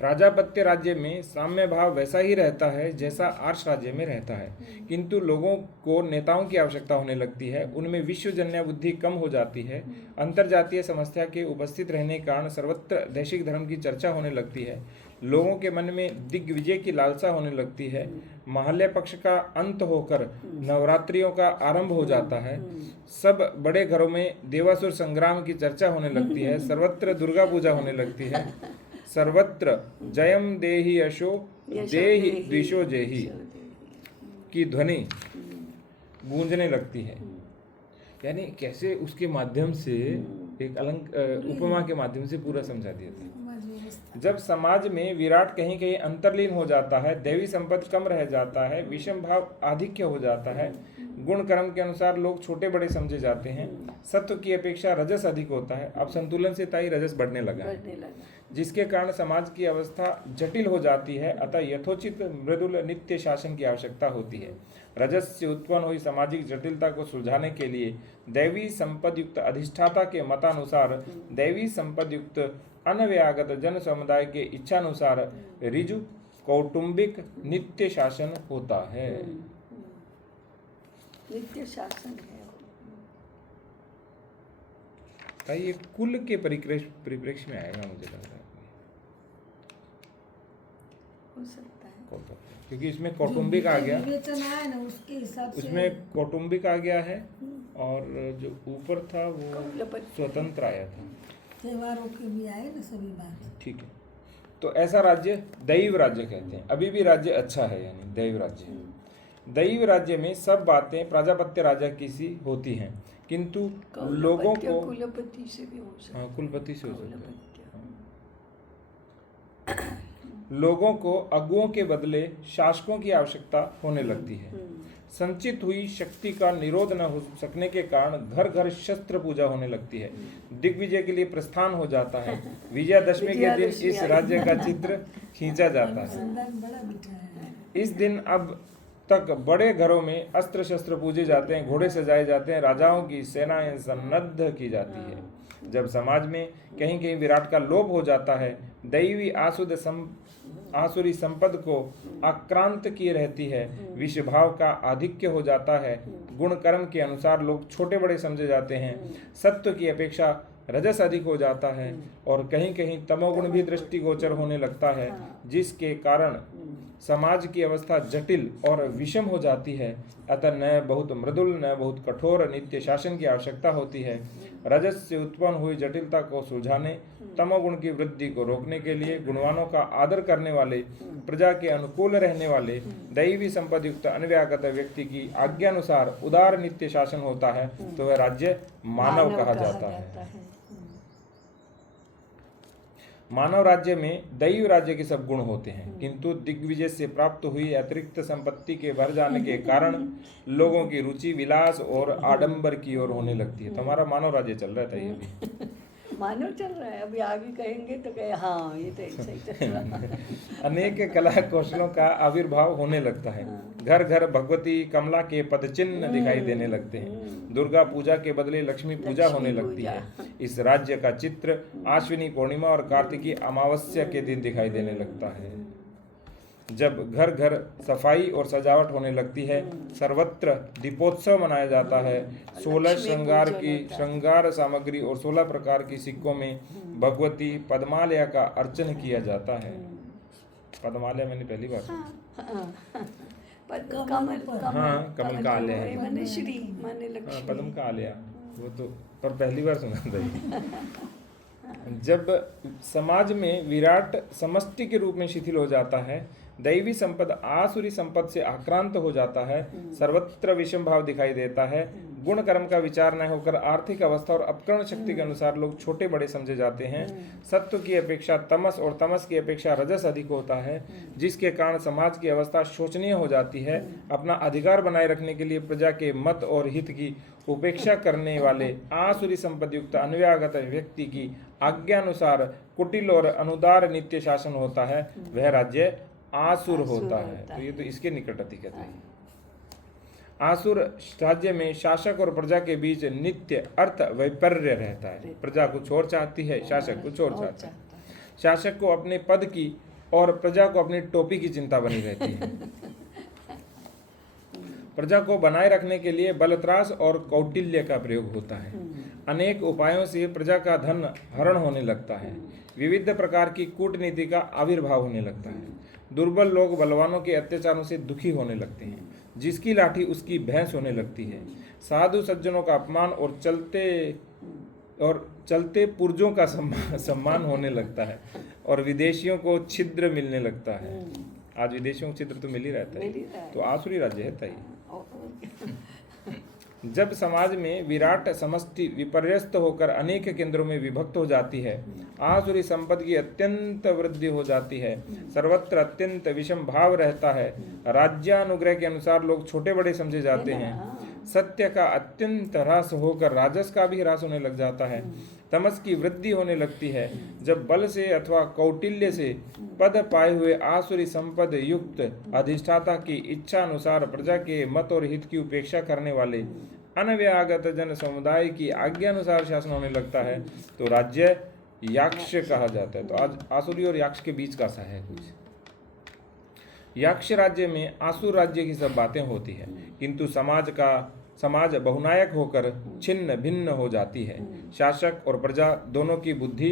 प्राजापत्य राज्य में साम्य भाव वैसा ही रहता है जैसा आर्ष राज्य में रहता है, किंतु लोगों को नेताओं की आवश्यकता होने लगती है, उनमें विश्वजन्य बुद्धि कम हो जाती है, अंतरजातीय समस्या के उपस्थित रहने के कारण सर्वत्र दैशिक धर्म की चर्चा होने लगती है, लोगों के मन में दिग्विजय की लालसा होने लगती है, महालय पक्ष का अंत होकर नवरात्रियों का आरंभ हो जाता है, सब बड़े घरों में देवासुर संग्राम की चर्चा होने लगती है, सर्वत्र दुर्गा पूजा होने लगती है, सर्वत्र जयम देहि यशो देहि द्विषो जेहि की ध्वनि गूंजने लगती है। यानी कैसे उसके माध्यम से एक उपमा के माध्यम से पूरा समझा दिया था। जब समाज में विराट कहीं कहीं अंतर्लीन हो जाता है, दैवी संपद कम रह जाता है, विषम भाव आधिक्य हो जाता है, गुण कर्म के अनुसार लोग छोटे बड़े समझे जाते हैं, सत्व की अपेक्षा रजस अधिक होता है। अब संतुलन से ताई रजस बढ़ने लगा है, जिसके कारण समाज की अवस्था जटिल हो जाती है। अतः यथोचित मृदुल नित्य शासन की आवश्यकता होती है। रजस से उत्पन्न हुई सामाजिक जटिलता को सुलझाने के लिए दैवी संपद युक्त अधिष्ठाता के मतानुसार दैवी संपद युक्त अनव्यागत जन समुदाय के इच्छानुसार ऋजु कौटुंबिक नित्य शासन होता है। नित्य शासन है। ये कुल के परिप्रेक्ष्य में आएगा, मुझे लग रहा है हो सकता है, क्योंकि इसमें कौटुंबिक आ गया, विवेचन आया ना उसके हिसाब से उसमें कौटुंबिक आ गया है, और जो ऊपर था वो स्वतंत्र आया था। त्योहारों के भी आए ना सभी बात। ठीक है, तो ऐसा राज्य दैव राज्य कहते हैं। अभी भी राज्य अच्छा है, यानी दैव राज्य। दैव राज्य में सब बातें प्रजापत्य राजा की सी होती हैं, किंतु लोगों को कुलपति से भी हो सकता है। कुलपति से हो सकता है। कुलपति। लोगों को अगुओं के बदले शासकों की आवश्यकता होने लगती है। संचित हुई शक्ति का निरोध न हो सकने के कारण घर घर शस्त्र पूजा होने लगती है। दिग्विजय के लिए प्रस्थान हो जाता है। विजयादशमी के दिन इस राज्य का चित्र खींचा जाता है। अनुसंधान बड़ा बिठाया है। इस दिन अब तक बड़े घरों में अस्त्र शस्त्र पूजे जाते हैं, घोड़े सजाए जाते हैं, राजाओं की सेनाएं सन्नद्ध की जाती है। जब समाज में कहीं कहीं विराट का लोप हो जाता है, दैवी आसुरी संपद को आक्रांत किए रहती है, विषय भाव का आधिक्य हो जाता है, गुण कर्म के अनुसार लोग छोटे बड़े समझे जाते हैं, सत्व की अपेक्षा रजस अधिक हो जाता है, और कहीं कहीं तमोगुण भी दृष्टिगोचर होने लगता है, जिसके कारण समाज की अवस्था जटिल और विषम हो जाती है। अतः न बहुत मृदुल न बहुत कठोर नित्य शासन की आवश्यकता होती है। रजस से उत्पन्न हुई जटिलता को सुलझाने, तमोगुण की वृद्धि को रोकने के लिए गुणवानों का आदर करने वाले, प्रजा के अनुकूल रहने वाले, दैवी संपद युक्त अन्व्यागत व्यक्ति की आज्ञानुसार उदार नित्य शासन होता है, तो वह राज्य मानव कहा जाता है। मानव राज्य में दैव राज्य के सब गुण होते हैं, किंतु दिग्विजय से प्राप्त हुई अतिरिक्त संपत्ति के भर जाने के कारण लोगों की रुचि विलास और आडंबर की ओर होने लगती है। तो हमारा मानव राज्य चल रहा था ये भी। मानव चल रहा है। अभी आगे कहेंगे तो कहे हाँ ये तो ऐसा ही चल रहा है। अनेक कला कौशलों का आविर्भाव होने लगता है। घर घर भगवती कमला के पद चिन्ह दिखाई देने लगते हैं। दुर्गा पूजा के बदले लक्ष्मी पूजा होने लगती है। इस राज्य का चित्र आश्विनी पूर्णिमा और कार्तिकी अमावस्या के दिन दिखाई देने लगता है, जब घर घर सफाई और सजावट होने लगती है। सर्वत्र दीपोत्सव मनाया जाता है। 16 श्रृंगार सामग्री और 16 प्रकार की सिक्कों में भगवती पद्मालया का अर्चन किया जाता है। पद्मालया मैंने पहली बार कमल का आलय है, माने श्री माने लक्ष्मी। पद्म का आलय वो तो पर पहली बार सुना था। जब समाज में विराट समष्टि के रूप में शिथिल हो जाता है, दैवी संपद आसुरी संपद से आक्रांत हो जाता है, सर्वत्र विषम भाव दिखाई देता है, गुण कर्म का विचार न होकर आर्थिक अवस्था और अपकरण शक्ति के अनुसार लोग छोटे बड़े समझे जाते हैं, सत्व की अपेक्षा तमस और तमस की अपेक्षा रजस अधिक होता है, जिसके कारण समाज की अवस्था शोचनीय हो जाती है। अपना अधिकार बनाए रखने के लिए प्रजा के मत और हित की उपेक्षा करने वाले आसुरी संपद युक्त अन्व्यागत व्यक्ति की आज्ञानुसार कुटिल और अनुदार नित्य शासन होता है, वह राज्य आसुर होता है। तो ये तो इसके निकट अति कहते हैं। आसुर राज्य में शासक और प्रजा के बीच नित्य अर्थ वैपर्य रहता है। प्रजा कुछ और चाहती है, शासक कुछ और चाहता है। शासक को अपने पद की और प्रजा को अपनी टोपी की चिंता बनी रहती है। प्रजा को बनाए रखने के लिए बलत्रास और कौटिल्य का प्रयोग होता है। अनेक उपायों से प्रजा का धन हरण होने लगता है। विविध प्रकार की कूटनीति का आविर्भाव होने लगता है। दुर्बल लोग बलवानों के अत्याचारों से दुखी होने लगते हैं। जिसकी लाठी उसकी भैंस होने लगती है। साधु सज्जनों का अपमान और चलते पुर्जों का सम्मान होने लगता है, और विदेशियों को छिद्र मिलने लगता है। आज विदेशियों को छिद्र तो मिल ही रहता है, तो आसुरी राज्य है तय। जब समाज में विराट समष्टि विपर्यस्त होकर अनेक केंद्रों में विभक्त हो जाती है, आसुरी संपद की अत्यंत वृद्धि हो जाती है, सर्वत्र अत्यंत विषम भाव रहता है, राज्यानुग्रह के अनुसार लोग छोटे बड़े समझे जाते हैं, सत्य का अत्यंत ह्रास होकर राजस का भी ह्रास होने लग जाता है, तमस की वृद्धि होने लगती है। जब बल से अथवा कौटिल्य से पद पाए हुए आसुरी संपद युक्त अधिष्ठाता की इच्छा अनुसार प्रजा के मत और हित की उपेक्षा करने वाले अनव्यागत जन समुदाय की आज्ञा अनुसार शासन होने लगता है, तो राज्य याक्ष कहा जाता है। तो आज आसुरी और याक्ष के बीच का सा है कुछ। याक्ष राज्य में आसुर राज्य की सब बातें होती है, किंतु समाज बहुनायक होकर छिन्न भिन्न हो जाती है। शासक और प्रजा दोनों की बुद्धि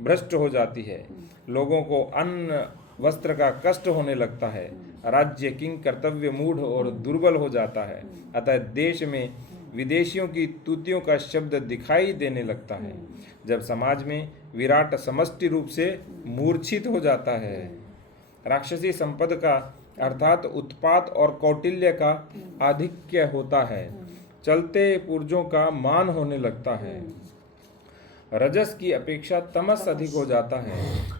भ्रष्ट हो जाती है। लोगों को अन्न वस्त्र का कष्ट होने लगता है। राज्य किंग कर्तव्य मूढ़ और दुर्बल हो जाता है। अतः देश में विदेशियों की तूतियों का शब्द दिखाई देने लगता है। जब समाज में विराट समष्टि रूप से मूर्छित हो जाता है, राक्षसी संपद का अर्थात उत्पात और कौटिल्य का आधिक्य होता है, चलते पुर्जों का मान होने लगता है, रजस की अपेक्षा तमस अधिक हो जाता है,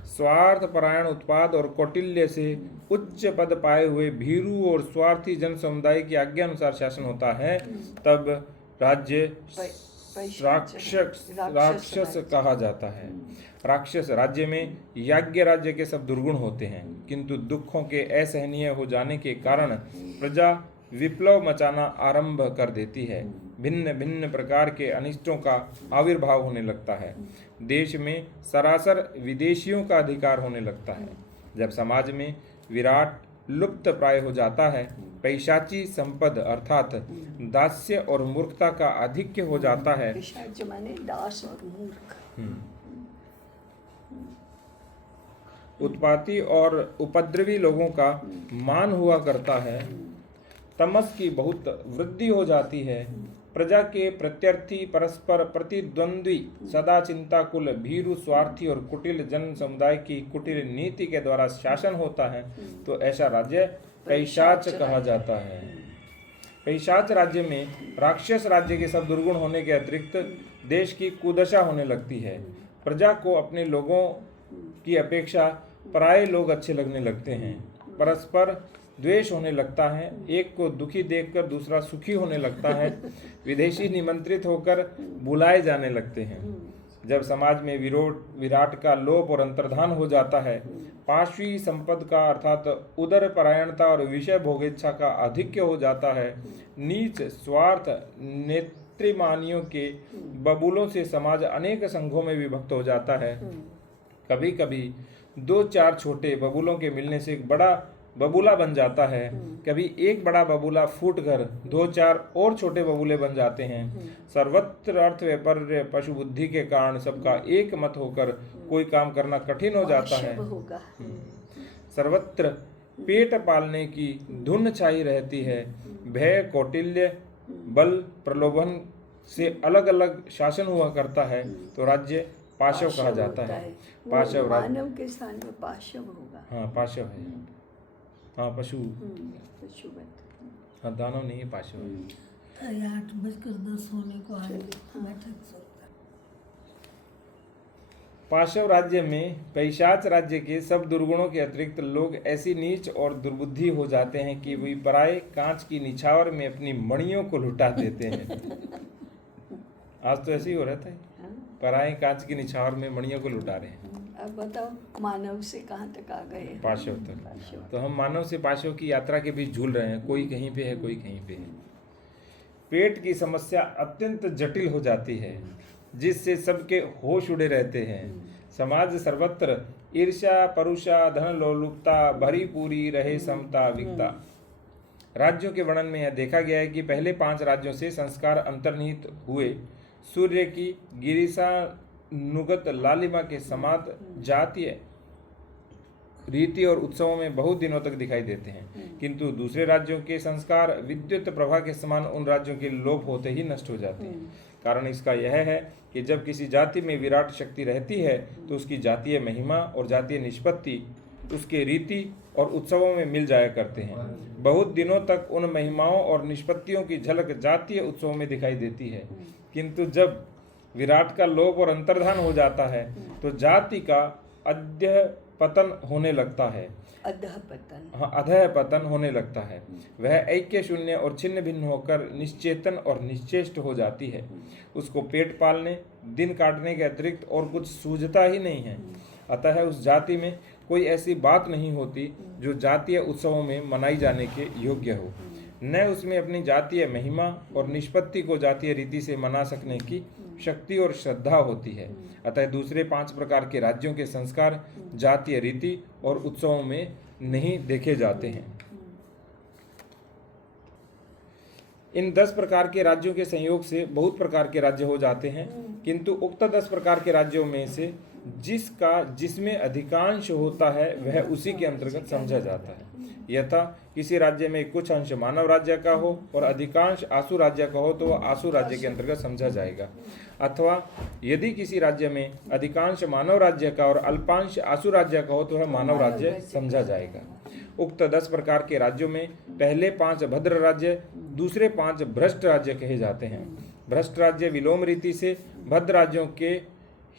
स्वार्थ परायण उत्पाद और कौटिल्य से उच्च पद पाए हुए भीरू और स्वार्थी जन समुदाय की आज्ञा अनुसार शासन होता है, तब राज्य राक्षस कहा जाता है। राक्षस राज्य में याज्ञ राज्य के सब दुर्गुण होते हैं, किंतु दुखों के असहनीय हो जाने के कारण प्रजा विप्लव मचाना आरंभ कर देती है। भिन्न भिन्न प्रकार के अनिष्टों का आविर्भाव होने लगता है। देश में सरासर विदेशियों का अधिकार होने लगता है। जब समाज में विराट लुप्त प्राय हो जाता है, पैशाची संपद अर्थात दास्य और मूर्खता का आधिक्य हो जाता है। पिशाच माने दास और मूर्ख। उत्पाती और उपद्रवी लोगों का मान हुआ करता है। तमस की बहुत वृद्धि हो जाती है। प्रजा के प्रत्यर्थी परस्पर प्रतिद्वंद्वी सदा चिंताकुल भीरु स्वार्थी और कुटिल जन समुदाय की कुटिल नीति के द्वारा शासन होता है, तो ऐसा राज्य पैशाच कहा जाता है। पैशाच राज्य में राक्षस राज्य के सब दुर्गुण होने के अतिरिक्त देश की कुदशा होने लगती है। प्रजा को अपने लोगों की अपेक्षा पराये लोग अच्छे लगने लगते हैं। परस्पर द्वेष होने लगता है। एक को दुखी देखकर दूसरा सुखी होने लगता है। विदेशी निमंत्रित होकर बुलाए जाने लगते हैं। जब समाज में विराट का लोप और अंतर्धान हो जाता है, पार्श्वी संपद का अर्थात उदर परायणता और विषय भोगेच्छा का आधिक्य हो जाता है, नीच स्वार्थ नेत्रिमानियों के बबूलों से समाज अनेक संघों में विभक्त हो जाता है। कभी कभी 2-4 छोटे बबूलों के मिलने से एक बड़ा बबूला बन जाता है। कभी एक बड़ा बबूला फूटकर 2-4 और छोटे बबूले बन जाते हैं। सर्वत्र अर्थ व्यापार पशु बुद्धि के कारण सबका एक मत होकर कोई काम करना कठिन हो जाता है। सर्वत्र पेट पालने की धुन छाई रहती है। भय कौटिल्य बल प्रलोभन से अलग अलग शासन हुआ करता है, तो राज्य पाशव कहा जाता है। पाशव मानव के स्थान में पाशव होगा। हाँ पाशव है। हाँ पशु हाँ दानव नहीं है, पाशव है। 8:10 होने को आ बैठक। पाशव राज्य में पैशाच राज्य के सब दुर्गुणों के अतिरिक्त लोग ऐसी नीच और दुर्बुद्धि हो जाते हैं कि वे पराये कांच की निछावर में अपनी मणियों को लुटा देते हैं। आज तो ऐसे ही हो रहा था, पराये कांच की निछावर में मणियों को लुटा रहे हैं। अब बताओ मानव से कहाँ तक आ गए? पाशव तक। तो हम मानव से पाशव की यात्रा के बीच झूल रहे हैं। कोई कहीं पे है, कोई कहीं पे है। पेट की समस्या अत्यंत जटिल हो जाती है, जिससे सबके होश उड़े रहते हैं। समाज सर्वत्र ईर्ष्या परुषा धन लोलुपता भरी पूरी रहे समता विकता। राज्यों के वर्णन में यह देखा गया है कि पहले 5 राज्यों से संस्कार अंतर्निहित हुए सूर्य की गिरिशा नुगत लालिमा के समात जातीय रीति और उत्सवों में बहुत दिनों तक दिखाई देते हैं, किंतु दूसरे राज्यों के संस्कार विद्युत प्रभा के समान उन राज्यों के लोप होते ही नष्ट हो जाते हैं। कारण इसका यह है कि जब किसी जाति में विराट शक्ति रहती है, तो उसकी जातीय महिमा और जातीय निष्पत्ति उसके रीति और उत्सवों में मिल जाया करते हैं। बहुत दिनों तक उन महिमाओं और निष्पत्तियों की झलक जातीय उत्सवों में दिखाई देती है, किंतु जब विराट का लोप और अंतर्धान हो जाता है, तो जाति का अधः पतन होने लगता है। अधः पतन होने लगता है। वह ऐक्य शून्य और छिन्न भिन्न होकर निश्चेतन और निश्चेष्ट हो जाती है। उसको पेट पालने दिन काटने के अतिरिक्त और कुछ सूझता ही नहीं है। अतः उस जाति में कोई ऐसी बात नहीं होती जो जातीय उत्सवों में मनाई जाने के योग्य हो। न उसमें अपनी जातीय महिमा और निष्पत्ति को जातीय रीति से मना सकने की शक्ति और श्रद्धा होती है। अतः दूसरे 5 प्रकार के राज्यों के संस्कार जातीय रीति और उत्सवों में नहीं देखे जाते हैं। इन 10 प्रकार के राज्यों के संयोग से बहुत प्रकार के राज्य हो जाते हैं, किंतु उक्त 10 प्रकार के राज्यों में से जिसमें अधिकांश होता है वह उसी के अंतर्गत समझा जाता है। यथा किसी राज्य में कुछ अंश मानव राज्य का हो और अधिकांश आसु राज्य का हो तो वह आसु राज्य के अंतर्गत समझा जाएगा। अथवा यदि किसी राज्य में अधिकांश मानव राज्य का और अल्पांश आसु राज्य का हो तो वह मानव राज्य समझा जाएगा। उक्त 10 प्रकार के राज्यों में पहले 5 भद्र राज्य, दूसरे 5 भ्रष्ट राज्य कहे जाते हैं। भ्रष्ट राज्य विलोम रीति से भद्र राज्यों के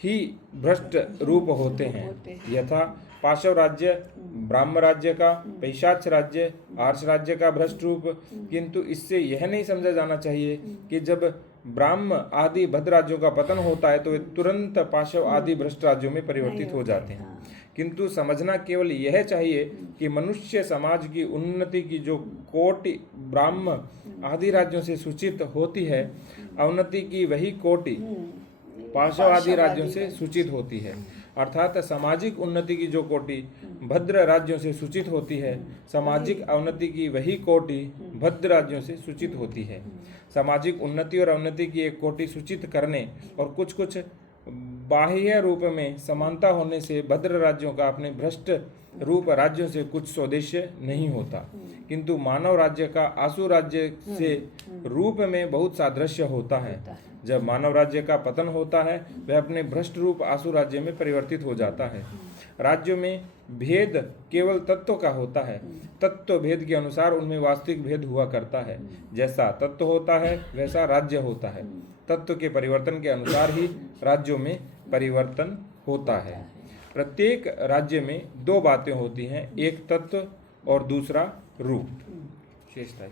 ही भ्रष्ट रूप होते हैं। यथा पाशव राज्य ब्राह्म राज्य का, पैशाच राज्य आर्ष राज्य का भ्रष्ट रूप। किंतु इससे यह नहीं समझा जाना चाहिए कि जब ब्राह्म आदि भद्र राज्यों का पतन होता है तो वे तुरंत पाशव आदि भ्रष्ट राज्यों में परिवर्तित हो जाते हैं। किंतु समझना केवल यह चाहिए कि मनुष्य समाज की उन्नति की जो कोटि ब्राह्म आदि राज्यों से सूचित होती है, अवनति की वही कोटि पाशव आदि राज्यों से सूचित होती है। अर्थात सामाजिक उन्नति की जो कोटि भद्र राज्यों से सूचित होती है, सामाजिक अवनति की वही कोटि भद्र राज्यों से सूचित होती है। सामाजिक उन्नति और अवनति की एक कोटि सूचित करने और कुछ कुछ बाह्य रूप में समानता होने से भद्र राज्यों का अपने भ्रष्ट रूप राज्यों से कुछ स्वदेश्य नहीं होता, किंतु मानव राज्य का आसु राज्य से रूप में बहुत सादृश्य होता है। जब मानव राज्य का पतन होता है वह अपने भ्रष्ट रूप आसु राज्य में परिवर्तित हो जाता है। राज्यों में भेद केवल तत्व का होता है, तत्व भेद के अनुसार उनमें वास्तविक भेद हुआ करता है। जैसा तत्व होता है वैसा राज्य होता है। तत्व के परिवर्तन के अनुसार ही राज्यों में परिवर्तन होता है। प्रत्येक राज्य में 2 बातें होती हैं, एक तत्व और दूसरा रूप। शेष था।